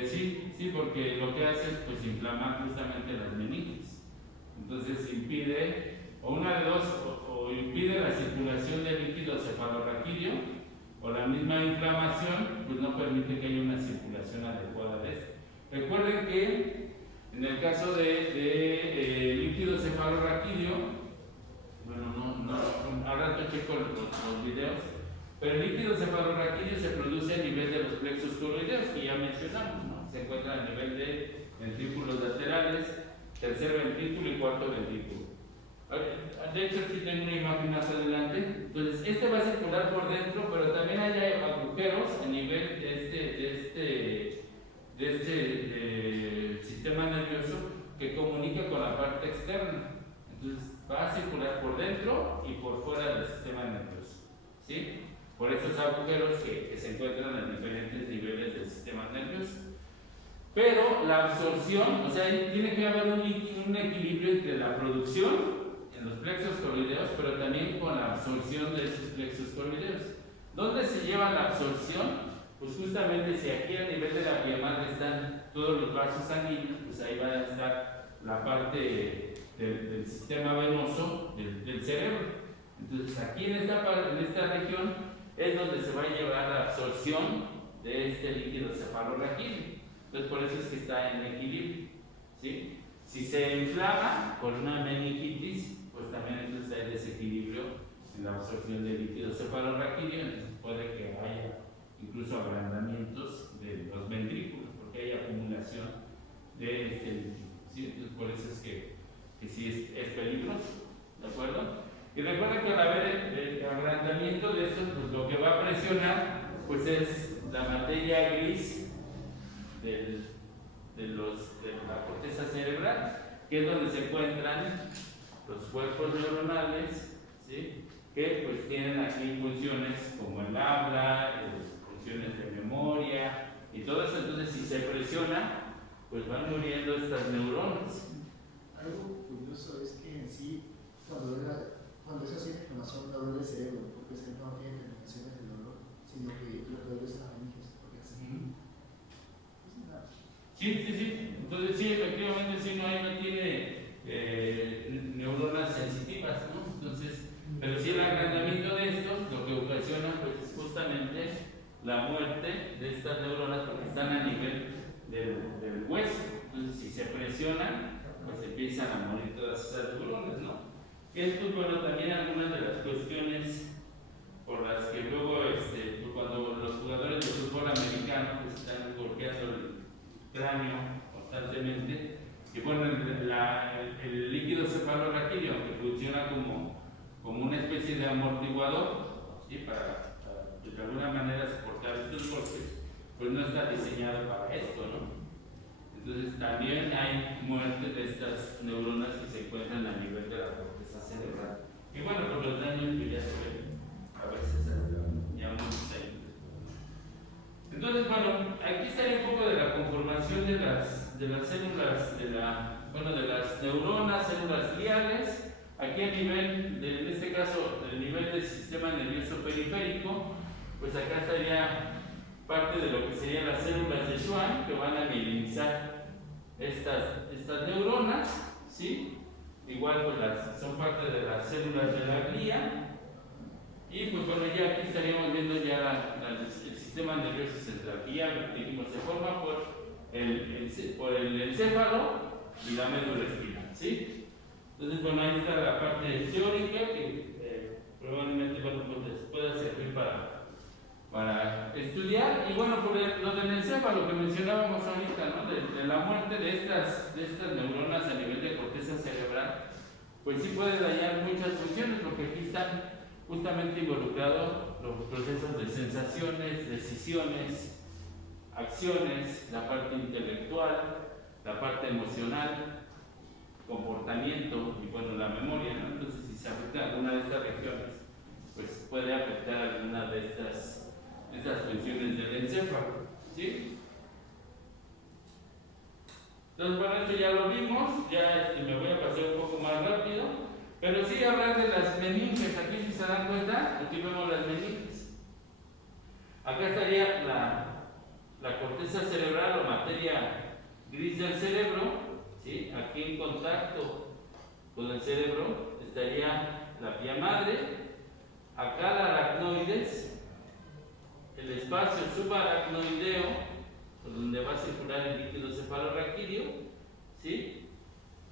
Sí, porque lo que hace es pues, inflamar justamente las meninges. Entonces impide, o una de dos, o impide la circulación del líquido cefalorraquídeo, o la misma inflamación, pues no permite que haya una circulación adecuada de este. Recuerden que en el caso de líquido cefalorraquídeo, bueno, al rato checo los videos, pero el líquido cefalorraquídeo se produce a nivel de los plexos coroideos, que ya mencionamos, ¿no? Se encuentra a nivel de ventrículos laterales, tercer ventrículo y cuarto ventrículo. De hecho, aquí tengo una imagen más adelante. Entonces, este va a circular por dentro, pero también hay agujeros a nivel de este sistema nervioso que comunica con la parte externa. Entonces, va a circular por dentro y por fuera del sistema nervioso. ¿Sí? Por esos agujeros que se encuentran en diferentes niveles del sistema nervioso. Pero la absorción, o sea, tiene que haber un equilibrio entre la producción en los plexos coroideos, pero también con la absorción de esos plexos coroideos. ¿Dónde se lleva la absorción? Pues justamente si aquí a nivel de la pia madre están todos los vasos sanguíneos, pues ahí va a estar la parte del sistema venoso del cerebro. Entonces aquí en esta región es donde se va a llevar la absorción de este líquido cefalorraquídeo. Entonces por eso es que está en equilibrio. ¿Sí? Si se inflama por una meningitis, pues también entonces hay desequilibrio en la absorción del líquido cefalorraquídeo, entonces puede que haya incluso agrandamientos de los ventrículos, porque hay acumulación de este líquido. ¿Sí? Entonces por eso es que sí es peligroso. ¿De acuerdo? Y recuerden que al haber el agrandamiento de estos, pues lo que va a presionar pues es la materia gris de la corteza cerebral, que es donde se encuentran los cuerpos neuronales, ¿sí? Que pues tienen aquí funciones como el habla, funciones de memoria y todo eso. Entonces, si se presiona, pues van muriendo estas neuronas. Algo curioso es que en sí, cuando es así de inflamación, no duele el cerebro, porque el cerebro no tiene terminaciones de dolor, sino que lo que duele es la meninges, porque así. Sí. Entonces, sí, efectivamente, sí, no tiene neuronas sensitivas, ¿no? Entonces, pero sí el agrandamiento de estos lo que ocasiona, pues, es justamente la muerte de estas neuronas porque están a nivel del hueso. Entonces, si se presionan, pues empiezan a morir todas esas neuronas, ¿no? Esto es, bueno, también algunas de las cuestiones por las que luego, cuando los jugadores de fútbol americano pues, están golpeando el cráneo constantemente, y bueno, el líquido cefalorraquídeo, que funciona como una especie de amortiguador, ¿sí? para de alguna manera soportar estos golpes, pues no está diseñado para esto, ¿no? Entonces también hay muerte de estas neuronas que se encuentran a nivel de la corteza cerebral. Y bueno, por los daños que ya se ven a veces ya muchos años después. Entonces, bueno, aquí estaría un poco de la conformación de las células, de las neuronas, células gliales. Aquí a nivel, en este caso, el nivel del sistema nervioso periférico, pues acá estaría parte de lo que serían las células de Schwann, que van a mielinizar estas neuronas, ¿sí? Igual pues son parte de las células de la glía. Y pues bueno, ya aquí estaríamos viendo ya el sistema nervioso central, que ya dijimos se forma por el encéfalo y la médula espinal, ¿sí? Entonces, bueno, ahí está la parte teórica que probablemente bueno, pues les pueda servir para estudiar. Y bueno, por lo del encéfalo que mencionábamos ahorita, ¿no? De la muerte de estas neuronas a nivel de corteza cerebral, pues sí puede dañar muchas funciones, porque aquí están justamente involucrados los procesos de sensaciones, decisiones, acciones, la parte intelectual, la parte emocional, comportamiento y bueno, la memoria, ¿no? Entonces, si se afecta alguna de estas regiones, pues puede afectar alguna de estas funciones del encéfalo, ¿sí? Entonces, bueno, esto ya lo vimos, ya me voy a pasar un poco más rápido, pero sí hablar de las meninges. Aquí, si se dan cuenta, aquí vemos las meninges. Acá estaría la corteza cerebral o materia gris del cerebro, ¿sí? Aquí en contacto con el cerebro estaría la pía madre, acá la aracnoides, el espacio subaracnoideo, por donde va a circular el líquido cefalorraquídeo, ¿sí?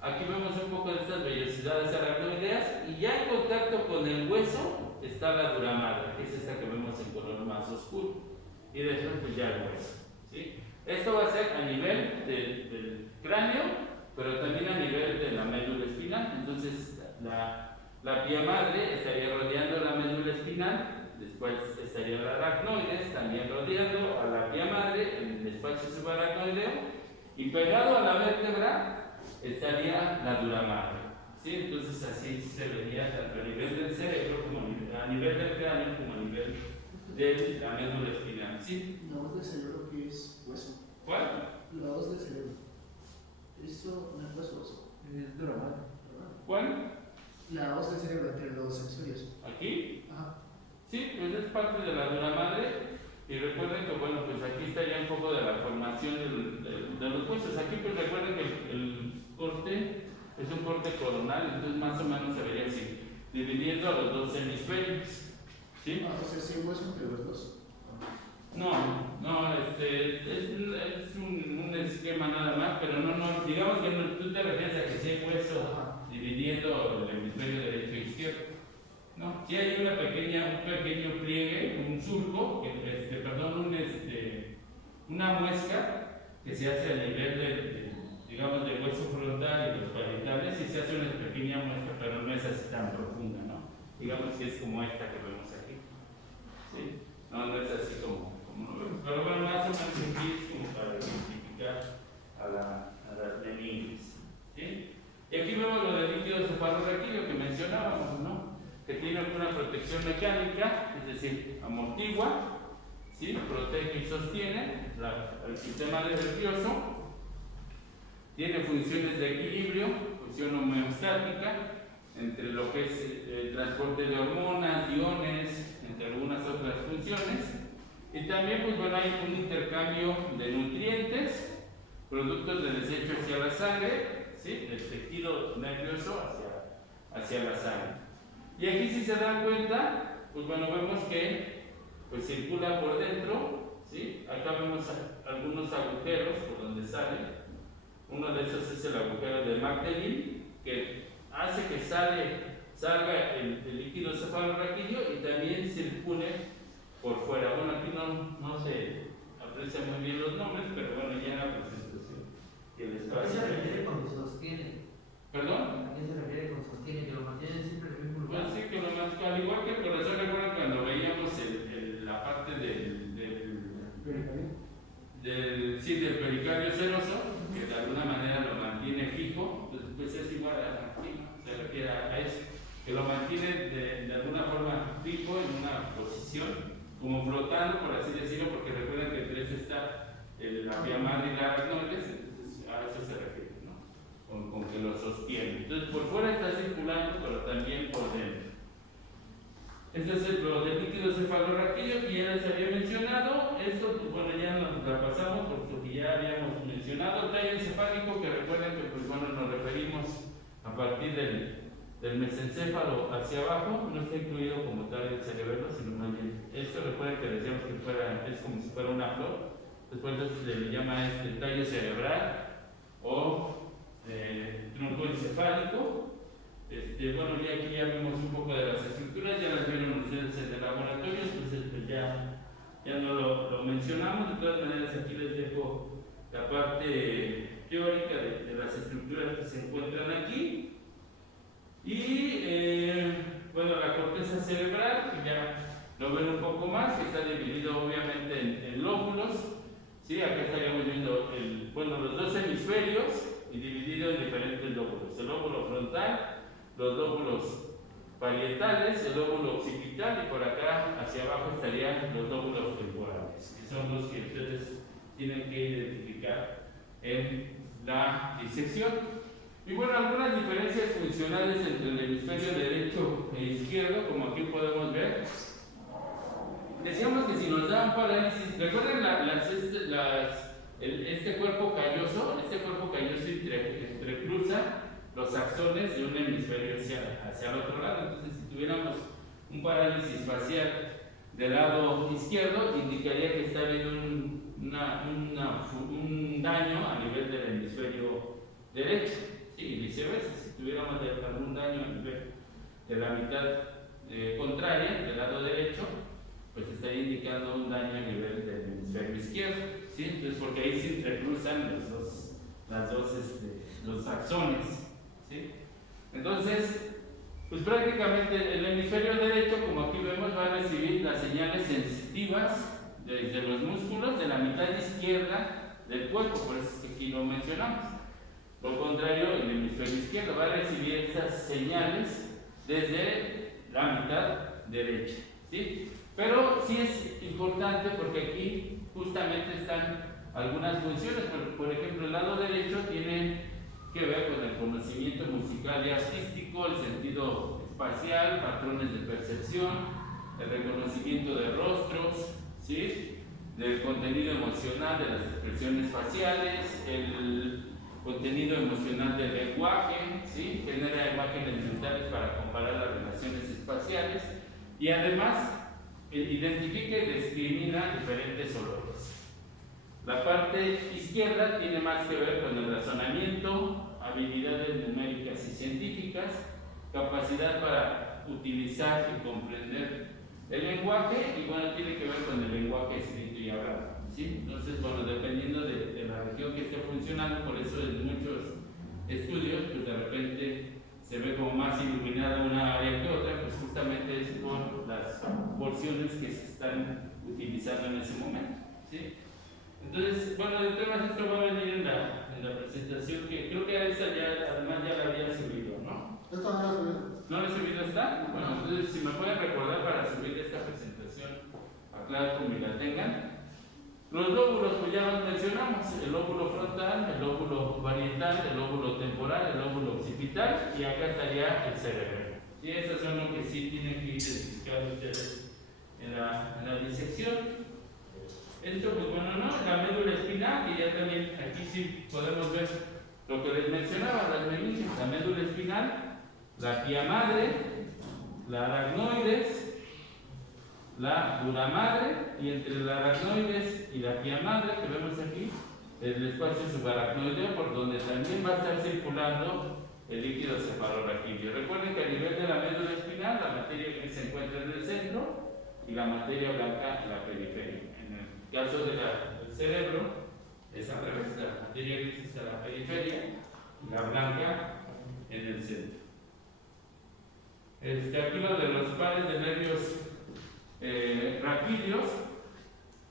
Aquí vemos un poco de estas vellosidades aracnoideas, y ya en contacto con el hueso está la dura madre, que es esta que vemos en color más oscuro, y después pues ya el hueso, ¿sí? Esto va a ser a nivel del cráneo, pero también a nivel de la médula espinal. Entonces la pía madre estaría rodeando la médula espinal. Después estaría la aracnoides también rodeando a la pía madre en el espacio subaracnoideo, y pegado a la vértebra estaría la dura madre, ¿sí? Entonces así se vería tanto a nivel del cerebro como a nivel del cráneo como a nivel de la médula espinal, ¿sí? La voz del cerebro, que es hueso. ¿Cuál? La voz del cerebro. Esto no es hueso. Es dura madre. ¿Cuál? La voz del cerebro entre los sensorios. ¿Aquí? Ajá. Sí, pues es parte de la dura madre. Y recuerden que, bueno, pues aquí estaría un poco de la formación de los huesos. Aquí, pues recuerden que el corte es un corte coronal, entonces más o menos se vería así, dividiendo a los dos hemisferios, ¿sí? Entonces, ¿sí hueso entre los dos? No, es un esquema nada más, pero no, digamos que tú te refieres a que sí hay hueso dividiendo el hemisferio derecho e izquierdo. No, sí hay un pequeño pliegue, un surco, una muesca que se hace a nivel digamos, del hueso frontal y los parietales, y se hace una pequeña muesca, pero no es así tan profunda, ¿no? Digamos que es como esta que vemos aquí, ¿sí? No es así como lo vemos, pero bueno, más o menos aquí es como para identificar a las meninges, ¿sí? Y aquí vemos lo del líquido cefalorraquídeo que mencionábamos, ¿no? que tiene una protección mecánica, es decir, amortigua, ¿sí? Protege y sostiene el sistema nervioso. Tiene funciones de equilibrio, función homeostática, entre lo que es el transporte de hormonas, iones, entre algunas otras funciones. Y también, pues bueno, hay un intercambio de nutrientes, productos de desecho hacia la sangre, ¿sí? Del tejido nervioso hacia la sangre. Y aquí, si se dan cuenta, pues bueno, vemos que pues circula por dentro, ¿sí? Acá vemos algunos agujeros por donde sale. Uno de esos es el agujero de Magdalene, que hace que salga el líquido cefalorraquídeo y también circule por fuera. Bueno, aquí no se aprecian muy bien los nombres, pero bueno, ya en la presentación que les ¿A qué pasa. se refiere cuando sostiene? ¿Perdón? ¿A qué se refiere con sostiene? ¿Que lo mantiene siempre en el mismo lugar? Pues sí, que lo más, al igual que el corazón, recuerdan cuando veíamos la parte del pericardio seroso, que de alguna manera lo mantiene fijo, pues es igual a aquí, se refiere a eso, que lo mantiene de alguna forma fijo en una posición, como flotando, por así decirlo, porque recuerden que entre eso está la vía madre y la aracnoides, entonces a eso se refiere, ¿no? Con que lo sostiene. Entonces por fuera está circulando, pero también por dentro. Este es lo del líquido cefalorraquídeo que ya les había mencionado. Esto, pues bueno, ya nos la pasamos porque ya habíamos mencionado. El tallo encefálico, que recuerden que, pues bueno, nos referimos a partir del mesencéfalo hacia abajo, no está incluido como tal el cerebelo, sino más bien. Esto recuerden que decíamos que es como si fuera una flor. Después entonces se le llama tallo cerebral o tronco encefálico. Bueno, ya aquí ya vimos un poco de las estructuras, ya las vieron ustedes en el laboratorio, entonces pues ya no lo mencionamos. De todas maneras, aquí les dejo la parte teórica de las estructuras que se encuentran aquí. Y bueno, la corteza cerebral, que ya lo ven un poco más, que está dividido obviamente en lóbulos. ¿Sí? Acá estaríamos viendo los dos hemisferios y dividido en diferentes lóbulos: el lóbulo frontal, los lóbulos parietales, el lóbulo occipital, y por acá hacia abajo estarían los lóbulos temporales, que son los que ustedes tienen que identificar en la disección. Y bueno, algunas diferencias funcionales entre el hemisferio derecho e izquierdo, como aquí podemos ver. Decíamos que si nos da un parálisis, recuerden este cuerpo calloso entrecruza los axones de un hemisferio hacia el otro lado. Entonces, si tuviéramos un parálisis facial del lado izquierdo, indicaría que está habiendo un daño a nivel del hemisferio derecho, ¿sí? Y viceversa, si tuviéramos algún daño a nivel de la mitad contraria del lado derecho, pues estaría indicando un daño a nivel del hemisferio izquierdo, ¿sí? Entonces, porque ahí se entrecruzan los axones, ¿sí? Entonces, pues prácticamente el hemisferio derecho, como aquí vemos, va a recibir las señales sensitivas desde los músculos de la mitad izquierda del cuerpo, por eso es que aquí lo mencionamos. Lo contrario, el hemisferio izquierdo va a recibir esas señales desde la mitad derecha, ¿sí? Pero sí es importante porque aquí justamente están algunas funciones. Por ejemplo, el lado derecho tiene que ver con el conocimiento musical y artístico, el sentido espacial, patrones de percepción, el reconocimiento de rostros, ¿sí? Del contenido emocional de las expresiones faciales, el contenido emocional del lenguaje, ¿sí? Genera imágenes mentales para comparar las relaciones espaciales y además identifica y discrimina diferentes olores. La parte izquierda tiene más que ver con el razonamiento, habilidades numéricas y científicas, capacidad para utilizar y comprender el lenguaje, y bueno, tiene que ver con el lenguaje escrito y hablado, ¿sí? Entonces, bueno, dependiendo de la región que esté funcionando, por eso en muchos estudios, pues de repente se ve como más iluminada una área que otra, pues justamente es por las porciones que se están utilizando en ese momento, ¿sí? Entonces, bueno, de temas esto va a venir en la presentación, que creo que a esa ya, además ya la había subido, ¿no? Esto no lo he subido. ¿No lo he subido esta? ¿verdad? Bueno, entonces si me pueden recordar para subir esta presentación a claro como la tengan. Los lóbulos, pues ya los mencionamos, el lóbulo frontal, el lóbulo parietal, el lóbulo temporal, el lóbulo occipital y acá estaría el cerebro. Y esos son los que sí tienen que identificar ustedes en la disección. Esto, pues bueno, no, la médula espinal, y ya también aquí sí podemos ver lo que les mencionaba, las meninges, la médula espinal, la pía madre, la aracnoides, la dura madre, y entre la aracnoides y la pía madre que vemos aquí, el espacio subaracnoideo por donde también va a estar circulando el líquido cefalorraquídeo. Recuerden que a nivel de la médula espinal, la materia gris se encuentra en el centro y la materia blanca en la periferia. En el caso del cerebro, es al revés, la materia gris está en la periferia y la blanca en el centro. Aquí lo de los pares de nervios raquídeos,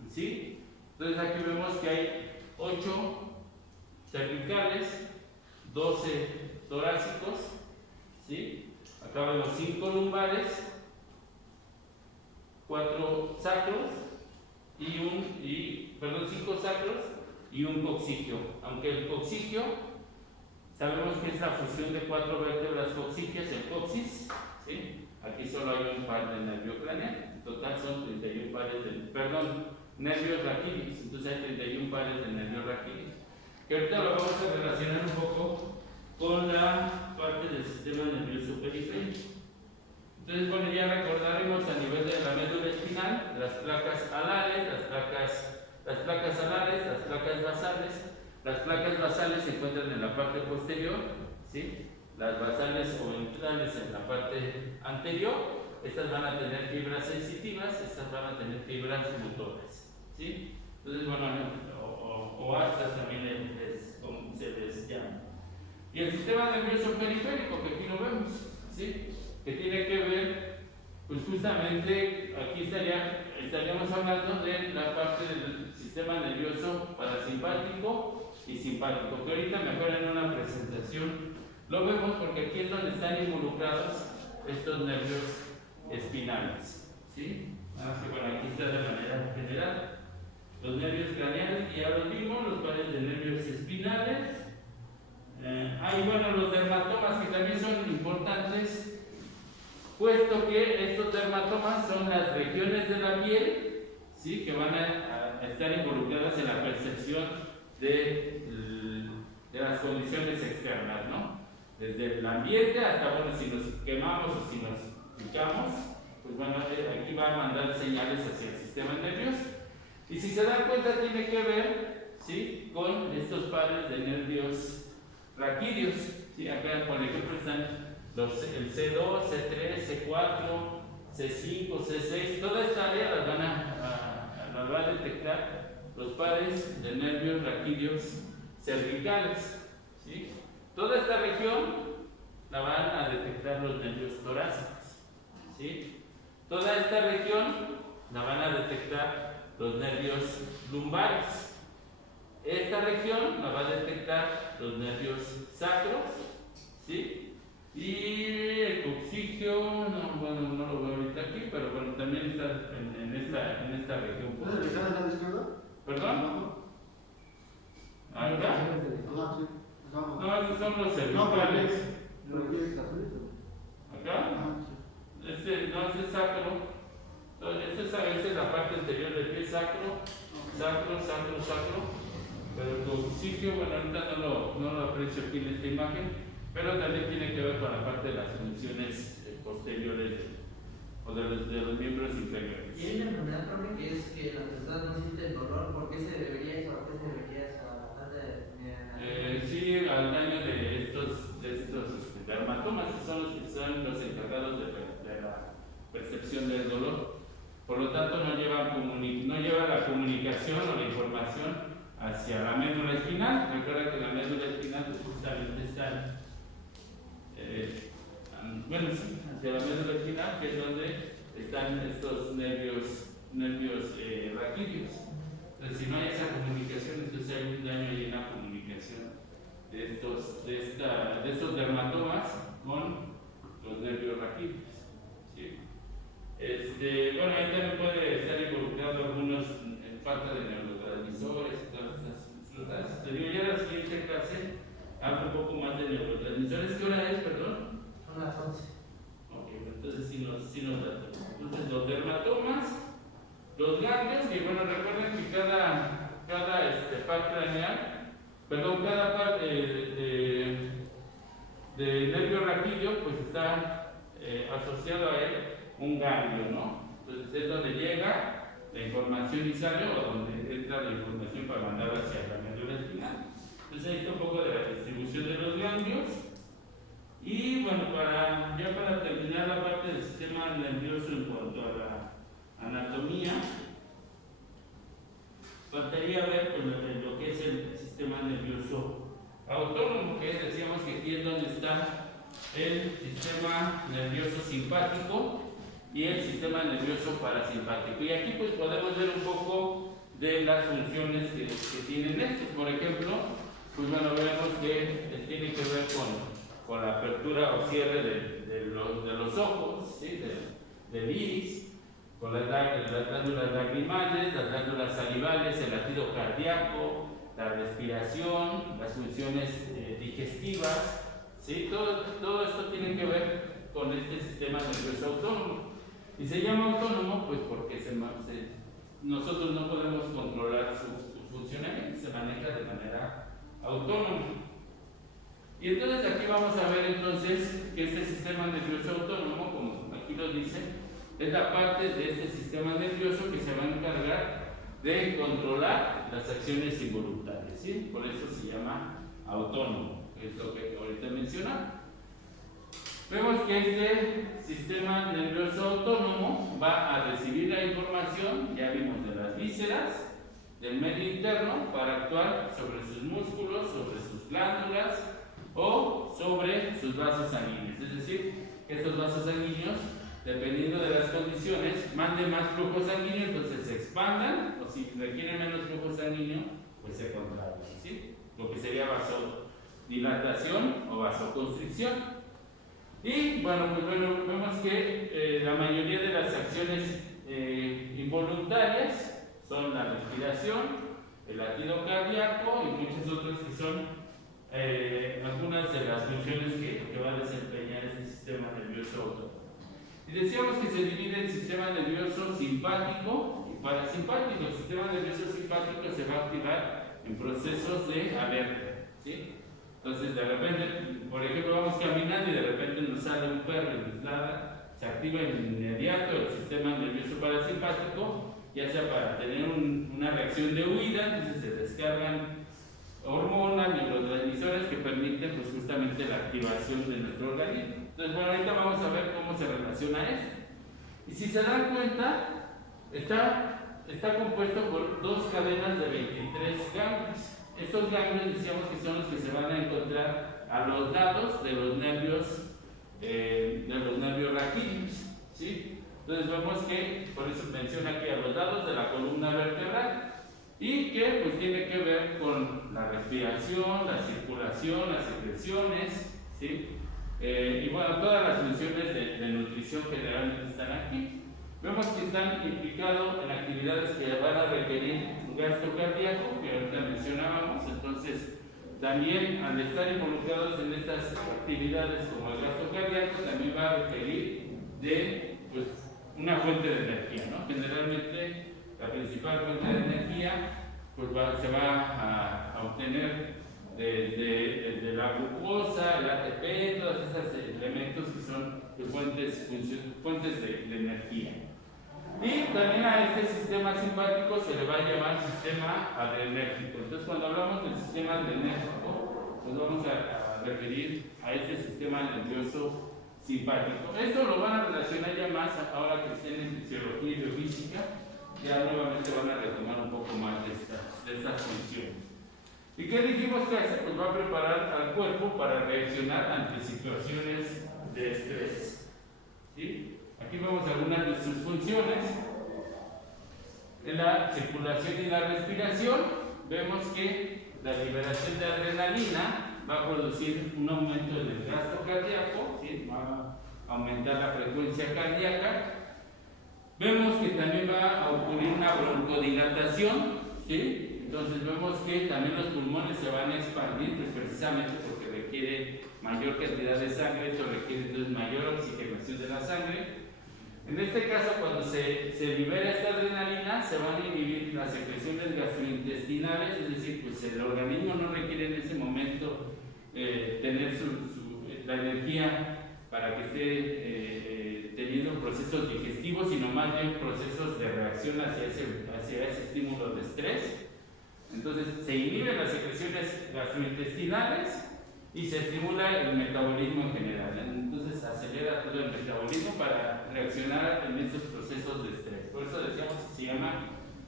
¿sí? Entonces aquí vemos que hay 8 cervicales, 12 torácicos, ¿sí? Acá vemos 5 lumbares, 4 sacros y 5 sacros y un coxigio. Aunque el coxigio, sabemos que es la fusión de 4 vértebras coxígeas, el coxis, ¿sí? Aquí solo hay un par de nervio craneal. En total son 31 pares nervios raquídeos. Entonces hay 31 pares de nervios raquídeos. Que ahorita lo vamos a relacionar un poco con la parte del sistema nervioso periférico. Entonces, bueno, ya recordaremos a nivel de la médula espinal las placas alares, las placas alares, las placas basales. Las placas basales se encuentran en la parte posterior, ¿sí? Las basales o ventrales en la parte anterior. Estas van a tener fibras sensitivas, estas van a tener fibras motoras, ¿sí? Entonces, bueno, o astas también como se les llama. Y el sistema nervioso periférico, que aquí lo vemos, ¿sí? Que tiene que ver, pues justamente, aquí estaríamos hablando de la parte del sistema nervioso parasimpático y simpático, que ahorita mejor en una presentación lo vemos porque aquí es donde están involucrados estos nervios espinales, ¿sí? Que bueno, aquí está de manera general. Los nervios craneales, que ya los vimos, los pares de nervios espinales. Hay, bueno, los dermatomas, que también son importantes, puesto que estos dermatomas son las regiones de la piel, ¿sí? Que van a estar involucradas en la percepción de las condiciones externas, ¿no? Desde el ambiente hasta, bueno, si nos quemamos o si nos picamos, pues bueno, aquí va a mandar señales hacia el sistema nervioso. Y si se dan cuenta, tiene que ver, ¿sí? Con estos pares de nervios raquídeos, ¿sí? Acá, por ejemplo, están el C2, C3, C4, C5, C6, toda esta área las va a detectar los pares de nervios raquídeos cervicales, ¿sí? Toda esta región la van a detectar los nervios torácicos, ¿sí? Toda esta región la van a detectar los nervios lumbares. Esta región la va a detectar los nervios sacros, ¿sí? Y el coxigio, no lo veo ahorita aquí, pero bueno, también está en esta región. ¿Puedes revisar el lado izquierdo? ¿Perdón? ¿Acá? Ajá, sí. No, esos son los cervicales. ¿Acá? Este es sacro. Esta es la parte anterior del pie sacro. Pero el coxigio, bueno, ahorita no lo aprecio aquí en esta imagen, pero también tiene que ver con la parte de las funciones posteriores o de los miembros inferiores. Y hay una enfermedad crónica que es que las personas no sienten dolor. ¿Por qué se debería eso? ¿Por qué se debería esa sí, al daño de estos dermatomas, que son los encargados de la percepción del dolor. Por lo tanto, no lleva la comunicación o la información hacia la médula espinal. Recuerda que la médula espinal pues, justamente está hacia la médula espinal, que es donde están estos nervios raquídeos. Entonces, si no hay esa comunicación, entonces hay un daño y una comunicación de estos dermatomas con los nervios raquídeos. y bueno, recuerden que cada par craneal, perdón, cada par de nervio raquídeo, pues está asociado a él un ganglio, ¿no? Entonces es donde llega la información y sale, o donde entra la información para mandar hacia la médula espinal. Entonces ahí está un poco de la distribución de los ganglios. Y bueno, ya para terminar la parte del sistema nervioso en cuanto a la anatomía, faltaría ver pues, lo que es el sistema nervioso autónomo, que decíamos que aquí es donde está el sistema nervioso simpático y el sistema nervioso parasimpático. Y aquí pues podemos ver un poco de las funciones que tienen estos. Por ejemplo, pues bueno, vemos que tiene que ver con la apertura o cierre de los ojos, ¿sí? del iris, con las glándulas lacrimales, las glándulas salivales, el latido cardíaco, la respiración, las funciones digestivas, ¿sí? Todo esto tiene que ver con este sistema nervioso autónomo. Y se llama autónomo pues porque nosotros no podemos controlar su funcionamiento, se maneja de manera autónoma. Y entonces aquí vamos a ver entonces que este sistema nervioso autónomo, como aquí lo dice, es la parte de este sistema nervioso que se va a encargar de controlar las acciones involuntarias, ¿sí? Por eso se llama autónomo, que es lo que ahorita mencionamos. Vemos que este sistema nervioso autónomo va a recibir la información, ya vimos, de las vísceras, del medio interno, para actuar sobre sus músculos, sobre sus glándulas o sobre sus vasos sanguíneos. Es decir, que estos vasos sanguíneos, dependiendo de las condiciones, manden más flujo sanguíneo, entonces se expandan, o si requieren menos flujo sanguíneo, pues se contraen, ¿sí? Lo que sería vasodilatación o vasoconstricción. Y bueno, pues bueno, vemos que la mayoría de las acciones involuntarias son la respiración, el latido cardíaco y muchas otras que son algunas de las funciones que va a desempeñar este sistema nervioso autónomo. Y decíamos que se divide el sistema nervioso simpático y parasimpático. El sistema nervioso simpático se va a activar en procesos de alerta, ¿sí? Entonces, de repente, por ejemplo, vamos caminando y de repente nos sale un perro y nos ladra, se activa de inmediato el sistema nervioso parasimpático, ya sea para tener una reacción de huida, entonces se descargan hormonas, neurotransmisores que permiten pues, justamente la activación de nuestro organismo. Entonces, bueno, ahorita vamos a ver cómo se relaciona esto. Y si se dan cuenta, está compuesto por dos cadenas de 23 ganglios. Estos ganglios decíamos que son los que se van a encontrar a los lados de los nervios raquídeos, ¿sí? Entonces vemos que, por eso menciona aquí, a los lados de la columna vertebral, y que pues tiene que ver con la respiración, la circulación, las secreciones, ¿sí? Y bueno, todas las funciones de nutrición generalmente están aquí. Vemos que están implicados en actividades que van a requerir gasto cardíaco, que ahorita mencionábamos. Entonces, también al estar involucrados en estas actividades como el gasto cardíaco, también va a requerir de pues, una fuente de energía, ¿no? Generalmente, la principal fuente de energía pues, se va a obtener desde la glucosa, el ATP, todos esos elementos que son fuentes de energía. Y también a este sistema simpático se le va a llamar sistema adrenérgico. Entonces, cuando hablamos del sistema adrenérgico, pues vamos a referir a este sistema nervioso simpático. Esto lo van a relacionar ya más ahora que estén en fisiología y biofísica, ya nuevamente van a retomar un poco más de estas funciones. ¿Y qué dijimos que hace? Pues va a preparar al cuerpo para reaccionar ante situaciones de estrés, ¿sí? Aquí vemos algunas de sus funciones. En la circulación y la respiración, vemos que la liberación de adrenalina va a producir un aumento del gasto cardíaco, ¿sí? Va a aumentar la frecuencia cardíaca. Vemos que también va a ocurrir una broncodilatación, ¿sí? Entonces vemos que también los pulmones se van a expandir, pues precisamente porque requiere mayor cantidad de sangre, esto requiere entonces mayor oxigenación de la sangre. En este caso, cuando se libera esta adrenalina, se van a inhibir las secreciones gastrointestinales, es decir, pues el organismo no requiere en ese momento tener la energía para que esté teniendo procesos digestivos, sino más bien procesos de reacción hacia ese estímulo de estrés. Entonces se inhiben las secreciones gastrointestinales y se estimula el metabolismo en general. Entonces acelera todo el metabolismo para reaccionar en estos procesos de estrés. Por eso decíamos que se llama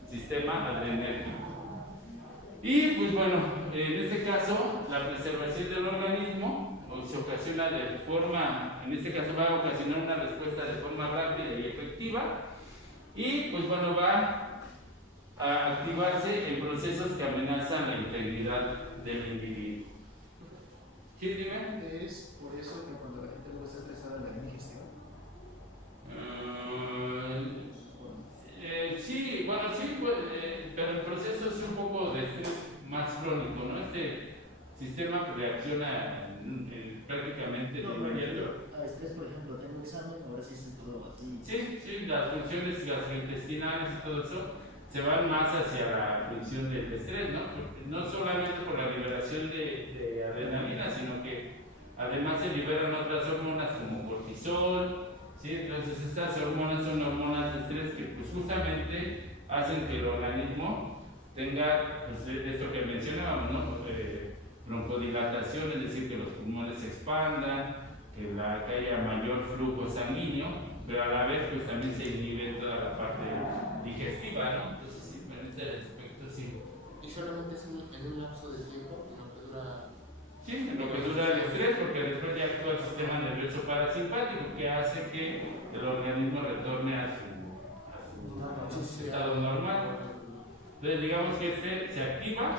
sistema adrenérgico. Y pues bueno, en este caso la preservación del organismo se ocasiona de forma, en este caso va a ocasionar una respuesta de forma rápida y efectiva, y pues bueno, va a activarse en procesos que amenazan la integridad del individuo. ¿Sí, dime? Es por eso que cuando la gente no está estresada la digestión. Sí, bueno, sí, pero el proceso es un poco de estrés más crónico, ¿no? Este sistema reacciona prácticamente No, inmediato. a estrés, por ejemplo, tengo un examen, ahora sí está todo así. Sí, las funciones gastrointestinales y todo eso se van más hacia la función del estrés, ¿no? Porque no solamente por la liberación de adrenalina, sino que además se liberan otras hormonas como cortisol, ¿sí? Entonces estas hormonas son hormonas de estrés que pues justamente hacen que el organismo tenga pues, esto que mencionábamos, ¿no? Broncodilatación, es decir, que los pulmones se expandan, que haya mayor flujo sanguíneo, pero a la vez pues también se inhibe toda la parte digestiva, ¿no? Entonces sí, en este aspecto sí. ¿Y solamente es en un lapso de tiempo, en lo que dura? Sí, en lo que dura el estrés, porque después ya actúa el sistema nervioso parasimpático, que hace que el organismo retorne a su estado normal. Entonces digamos que este se activa,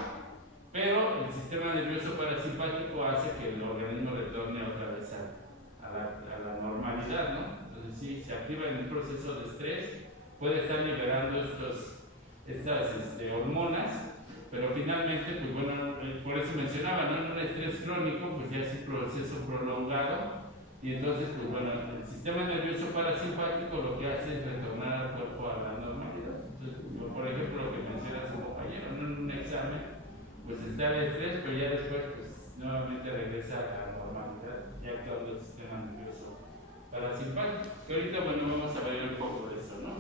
pero el sistema nervioso parasimpático hace que el organismo retorne otra vez a la normalidad, ¿no? Entonces sí, se activa en un proceso de estrés, puede estar liberando estas hormonas, pero finalmente, pues bueno, por eso mencionaba, ¿no? En un estrés crónico, pues ya es un proceso prolongado, y entonces, pues bueno, el sistema nervioso parasimpático lo que hace es retornar al cuerpo a la normalidad. Entonces, por ejemplo, lo que menciona su compañero, ¿no? En un examen, pues está el estrés, pero ya después, pues nuevamente regresa a la normalidad, ya actuando el sistema nervioso parasimpático. Que ahorita, bueno, vamos a ver un poco de eso, ¿no?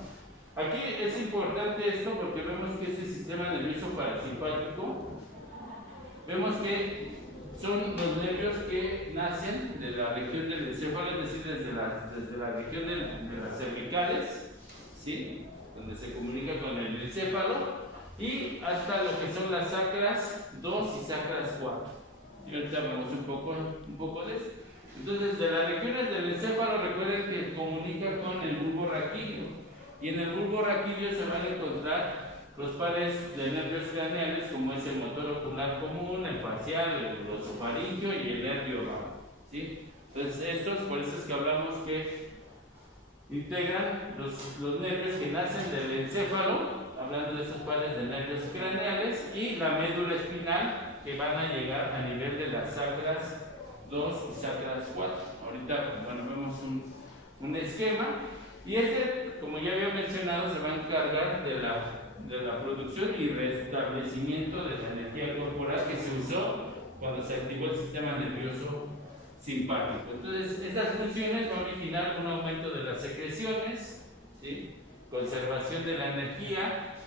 Aquí es importante esto porque vemos que este sistema nervioso parasimpático, vemos que son los nervios que nacen de la región del encéfalo, es decir, desde la región de las cervicales, ¿sí? Donde se comunica con el encéfalo, y hasta lo que son las sacras 2 y sacras 4. Y ahorita vemos un poco de eso. Entonces, de las regiones del encéfalo, recuerden que comunica con el bulbo raquídeo. Y en el bulbo raquídeo se van a encontrar los pares de nervios craneales, como es el motor ocular común, el facial, el osofaringio y el nervio vago, ¿sí? Entonces, estos, por eso es que hablamos que integran los nervios que nacen del encéfalo, hablando de esos pares de nervios craneales, y la médula espinal, que van a llegar a nivel de las sacras 2 y sacras 4. Ahorita, bueno, vemos un esquema, y como ya había mencionado, se va a encargar de la producción y restablecimiento de la energía corporal que se usó cuando se activó el sistema nervioso simpático. Entonces, estas funciones van a originar un aumento de las secreciones, ¿sí? Conservación de la energía,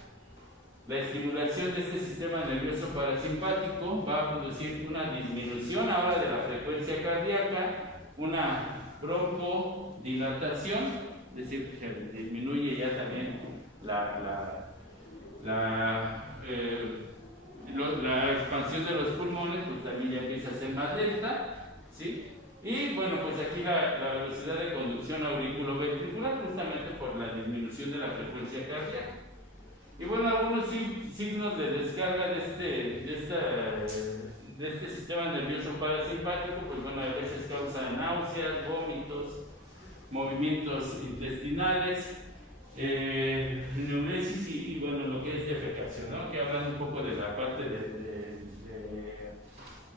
la estimulación de este sistema nervioso parasimpático va a producir una disminución ahora de la frecuencia cardíaca, una broncodilatación, es decir, que disminuye ya también la expansión de los pulmones, pues también ya empieza a ser más lenta, ¿sí? Y bueno, pues aquí la velocidad de conducción auriculoventricular, justamente por la disminución de la frecuencia cardíaca. Y bueno, algunos signos de descarga de este sistema nervioso parasimpático, pues bueno, a veces causan náuseas, vómitos, movimientos intestinales, neuresis y bueno, lo que es defecación, ¿no? Que hablan un poco de la parte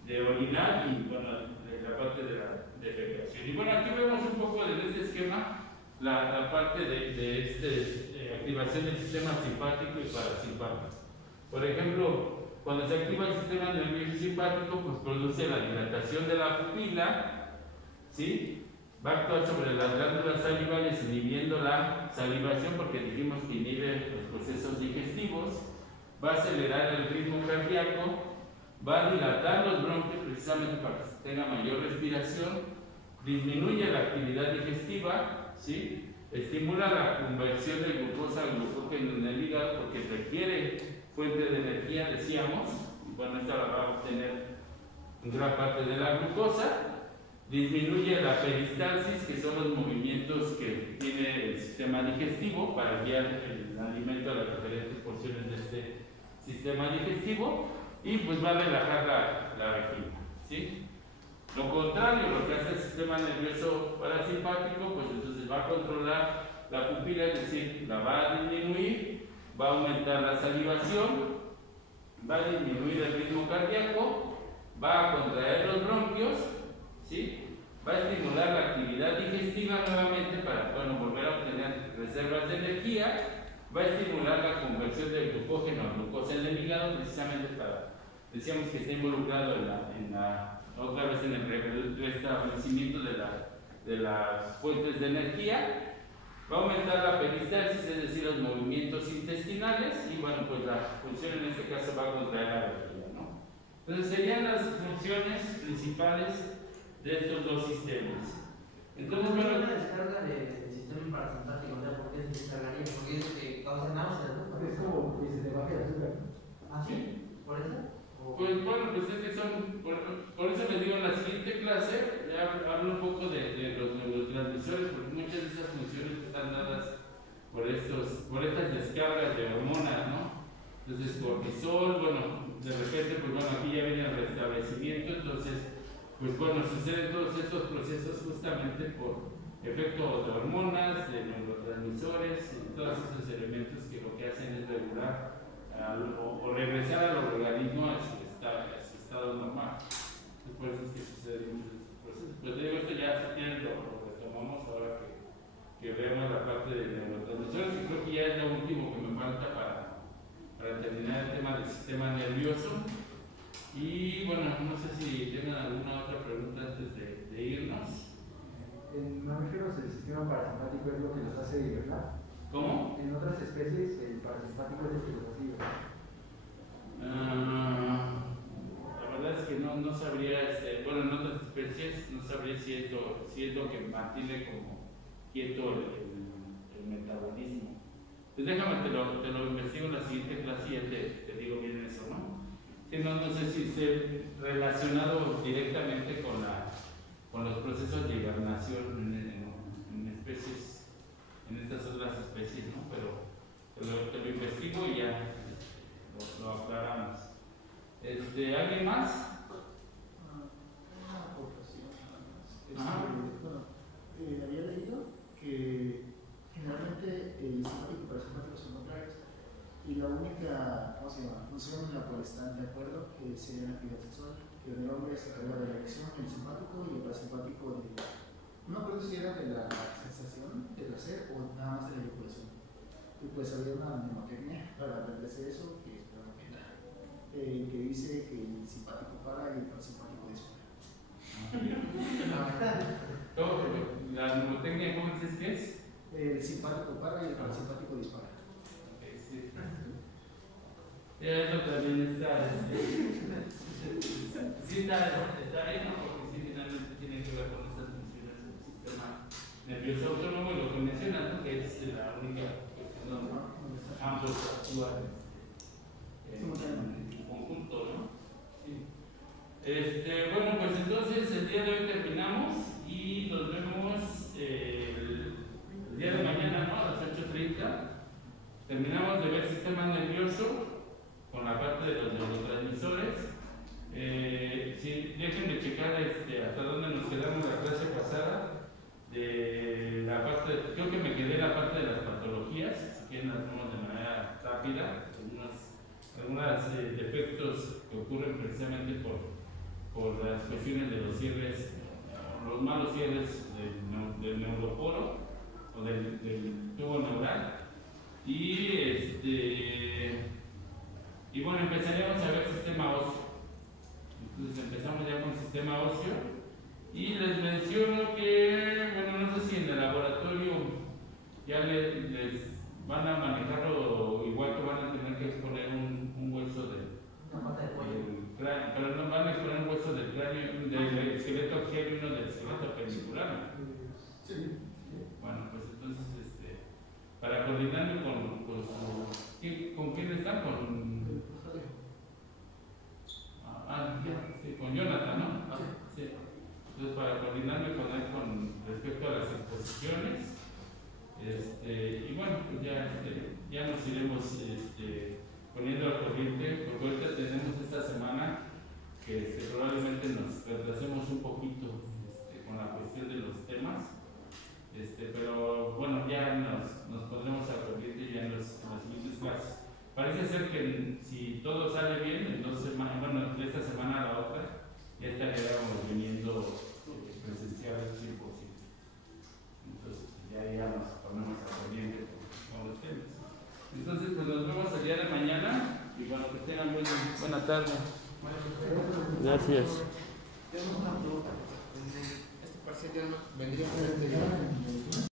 de orinar y bueno, de la parte de la defecación. Y bueno, aquí vemos un poco de este esquema la parte de activación del sistema simpático y parasimpático. Por ejemplo, cuando se activa el sistema nervioso simpático, pues produce la dilatación de la pupila, ¿sí? Va a actuar sobre las glándulas salivales inhibiendo la salivación porque dijimos que inhibe los procesos digestivos, va a acelerar el ritmo cardíaco, va a dilatar los bronquios precisamente para que se tenga mayor respiración, disminuye la actividad digestiva, ¿sí? Estimula la conversión de glucosa a glucógeno en el hígado porque requiere fuente de energía, decíamos, y bueno, esta la va a obtener en gran parte de la glucosa. Disminuye la peristalsis, que son los movimientos que tiene el sistema digestivo para enviar el alimento a las diferentes porciones de este sistema digestivo, y pues va a relajar la vejiga, ¿sí? Lo contrario, lo que hace el sistema nervioso parasimpático, pues entonces va a controlar la pupila, es decir, la va a disminuir, va a aumentar la salivación, va a disminuir el ritmo cardíaco, va a contraer los bronquios, ¿sí? Va a estimular la actividad digestiva nuevamente para, bueno, volver a obtener reservas de energía, va a estimular la conversión del glucógeno a glucosa en el hígado, precisamente para, decíamos que está involucrado otra vez en el restablecimiento de las fuentes de energía, va a aumentar la peristalsis, es decir, los movimientos intestinales, y bueno, pues la función en este caso va a contraer la vejiga, ¿no? Entonces serían las funciones principales de estos dos sistemas. Entonces, ¿cómo bueno, la descarga del sistema parasimpático? O sea, ¿por qué se descargaría? Porque es que causa náuseas, ¿no? Es como que se te baje el azúcar. ¿Ah, sí? ¿Por eso? pues bueno, pues es que son, por eso les digo en la siguiente clase, ya hablo un poco de los neurotransmisores, porque muchas de esas funciones están dadas por estas descargas de hormonas, ¿no? Entonces, cortisol, bueno, de repente, pues bueno, aquí ya viene el restablecimiento, entonces, pues bueno, suceden todos estos procesos justamente por efecto de hormonas, de neurotransmisores y todos esos elementos que lo que hacen es regular o regresar al organismo a su estado normal. Entonces, por eso es que suceden muchos procesos. Pues digo, esto ya si quieren lo retomamos ahora que veamos la parte de neurotransmisores, y creo que ya es lo último que me falta para terminar el tema del sistema nervioso. Y bueno, no sé si tengan alguna otra pregunta antes de irnos. En mamíferos el sistema parasimpático es lo que los hace hibernar. ¿Cómo? En otras especies el parasimpático es el que los hace hibernar. La verdad es que no sabría, bueno, en otras especies no sabría si es lo que mantiene como quieto el metabolismo. Pues déjame, te lo investigo en la siguiente clase y ya te digo bien eso, ¿no? Si no sé si esté relacionado directamente con los procesos de hibernación en especies, en estas otras especies, ¿no? Pero te lo investigo y ya lo aclaramos. ¿Alguien más? Una aportación nada más. Ajá. Bueno, había leído que generalmente el simpático y parasimpático son contrarios, y la única, ¿cómo se llama?, función en la cual están de acuerdo sería la actividad sexual, que el hombre se encarga de la erección, el simpático, y el parasimpático no acuerdo si era de la sensación de placer o nada más de la eyaculación. Y pues había una mnemotecnia para reemplazar eso, que espero que que dice que el simpático para y el parasimpático dispara. ¿La mnemotecnia cómo dices que es? El simpático para y el parasimpático dispara. Sí. Eso también está bien, ¿no? Porque sí, finalmente tiene que ver con estas funciones del sistema nervioso autónomo, y lo que mencionas, ¿no? Que es la única cuestión donde ambos actúan en conjunto, ¿no? Sí. Bueno, pues entonces el día de hoy terminamos y nos vemos el día de mañana, ¿no? A las 8:30. Terminamos de ver sistema nervioso con la parte de los neurotransmisores. Sí, déjenme checar hasta dónde nos quedamos la clase pasada. De la parte, creo que me quedé en la parte de las patologías, si quieren las vemos de manera rápida, algunos defectos que ocurren precisamente por las cuestiones de los cierres, los malos cierres del neuroporo o del ya les van a manejarlo igual que van a tener que exponer un hueso Una pata de pollo. del cráneo, pero no van a exponer un hueso del cráneo, del esqueleto axial y uno del esqueleto pendicular. Sí. Bueno, pues entonces, para coordinarlo ¿con quién está? Con Jonathan, ¿no? Sí. Entonces, para coordinarme con él con respecto a las exposiciones, y bueno, pues ya nos iremos poniendo al corriente, porque ahorita tenemos esta semana que probablemente nos retrasemos un poquito con la cuestión de los temas, pero bueno, ya nos pondremos al corriente ya en las siguientes clases. Parece ser que si todo sale bien, en 2 semanas, bueno, de esta semana a la otra, ya estaríamos viniendo presenciales 100%. Entonces, ya nos ponemos al corriente con los temas. Entonces, pues nos vemos el día de mañana y bueno, que tengan buena tarde. Gracias. Tenemos una pregunta. Este parcial ya vendría a ser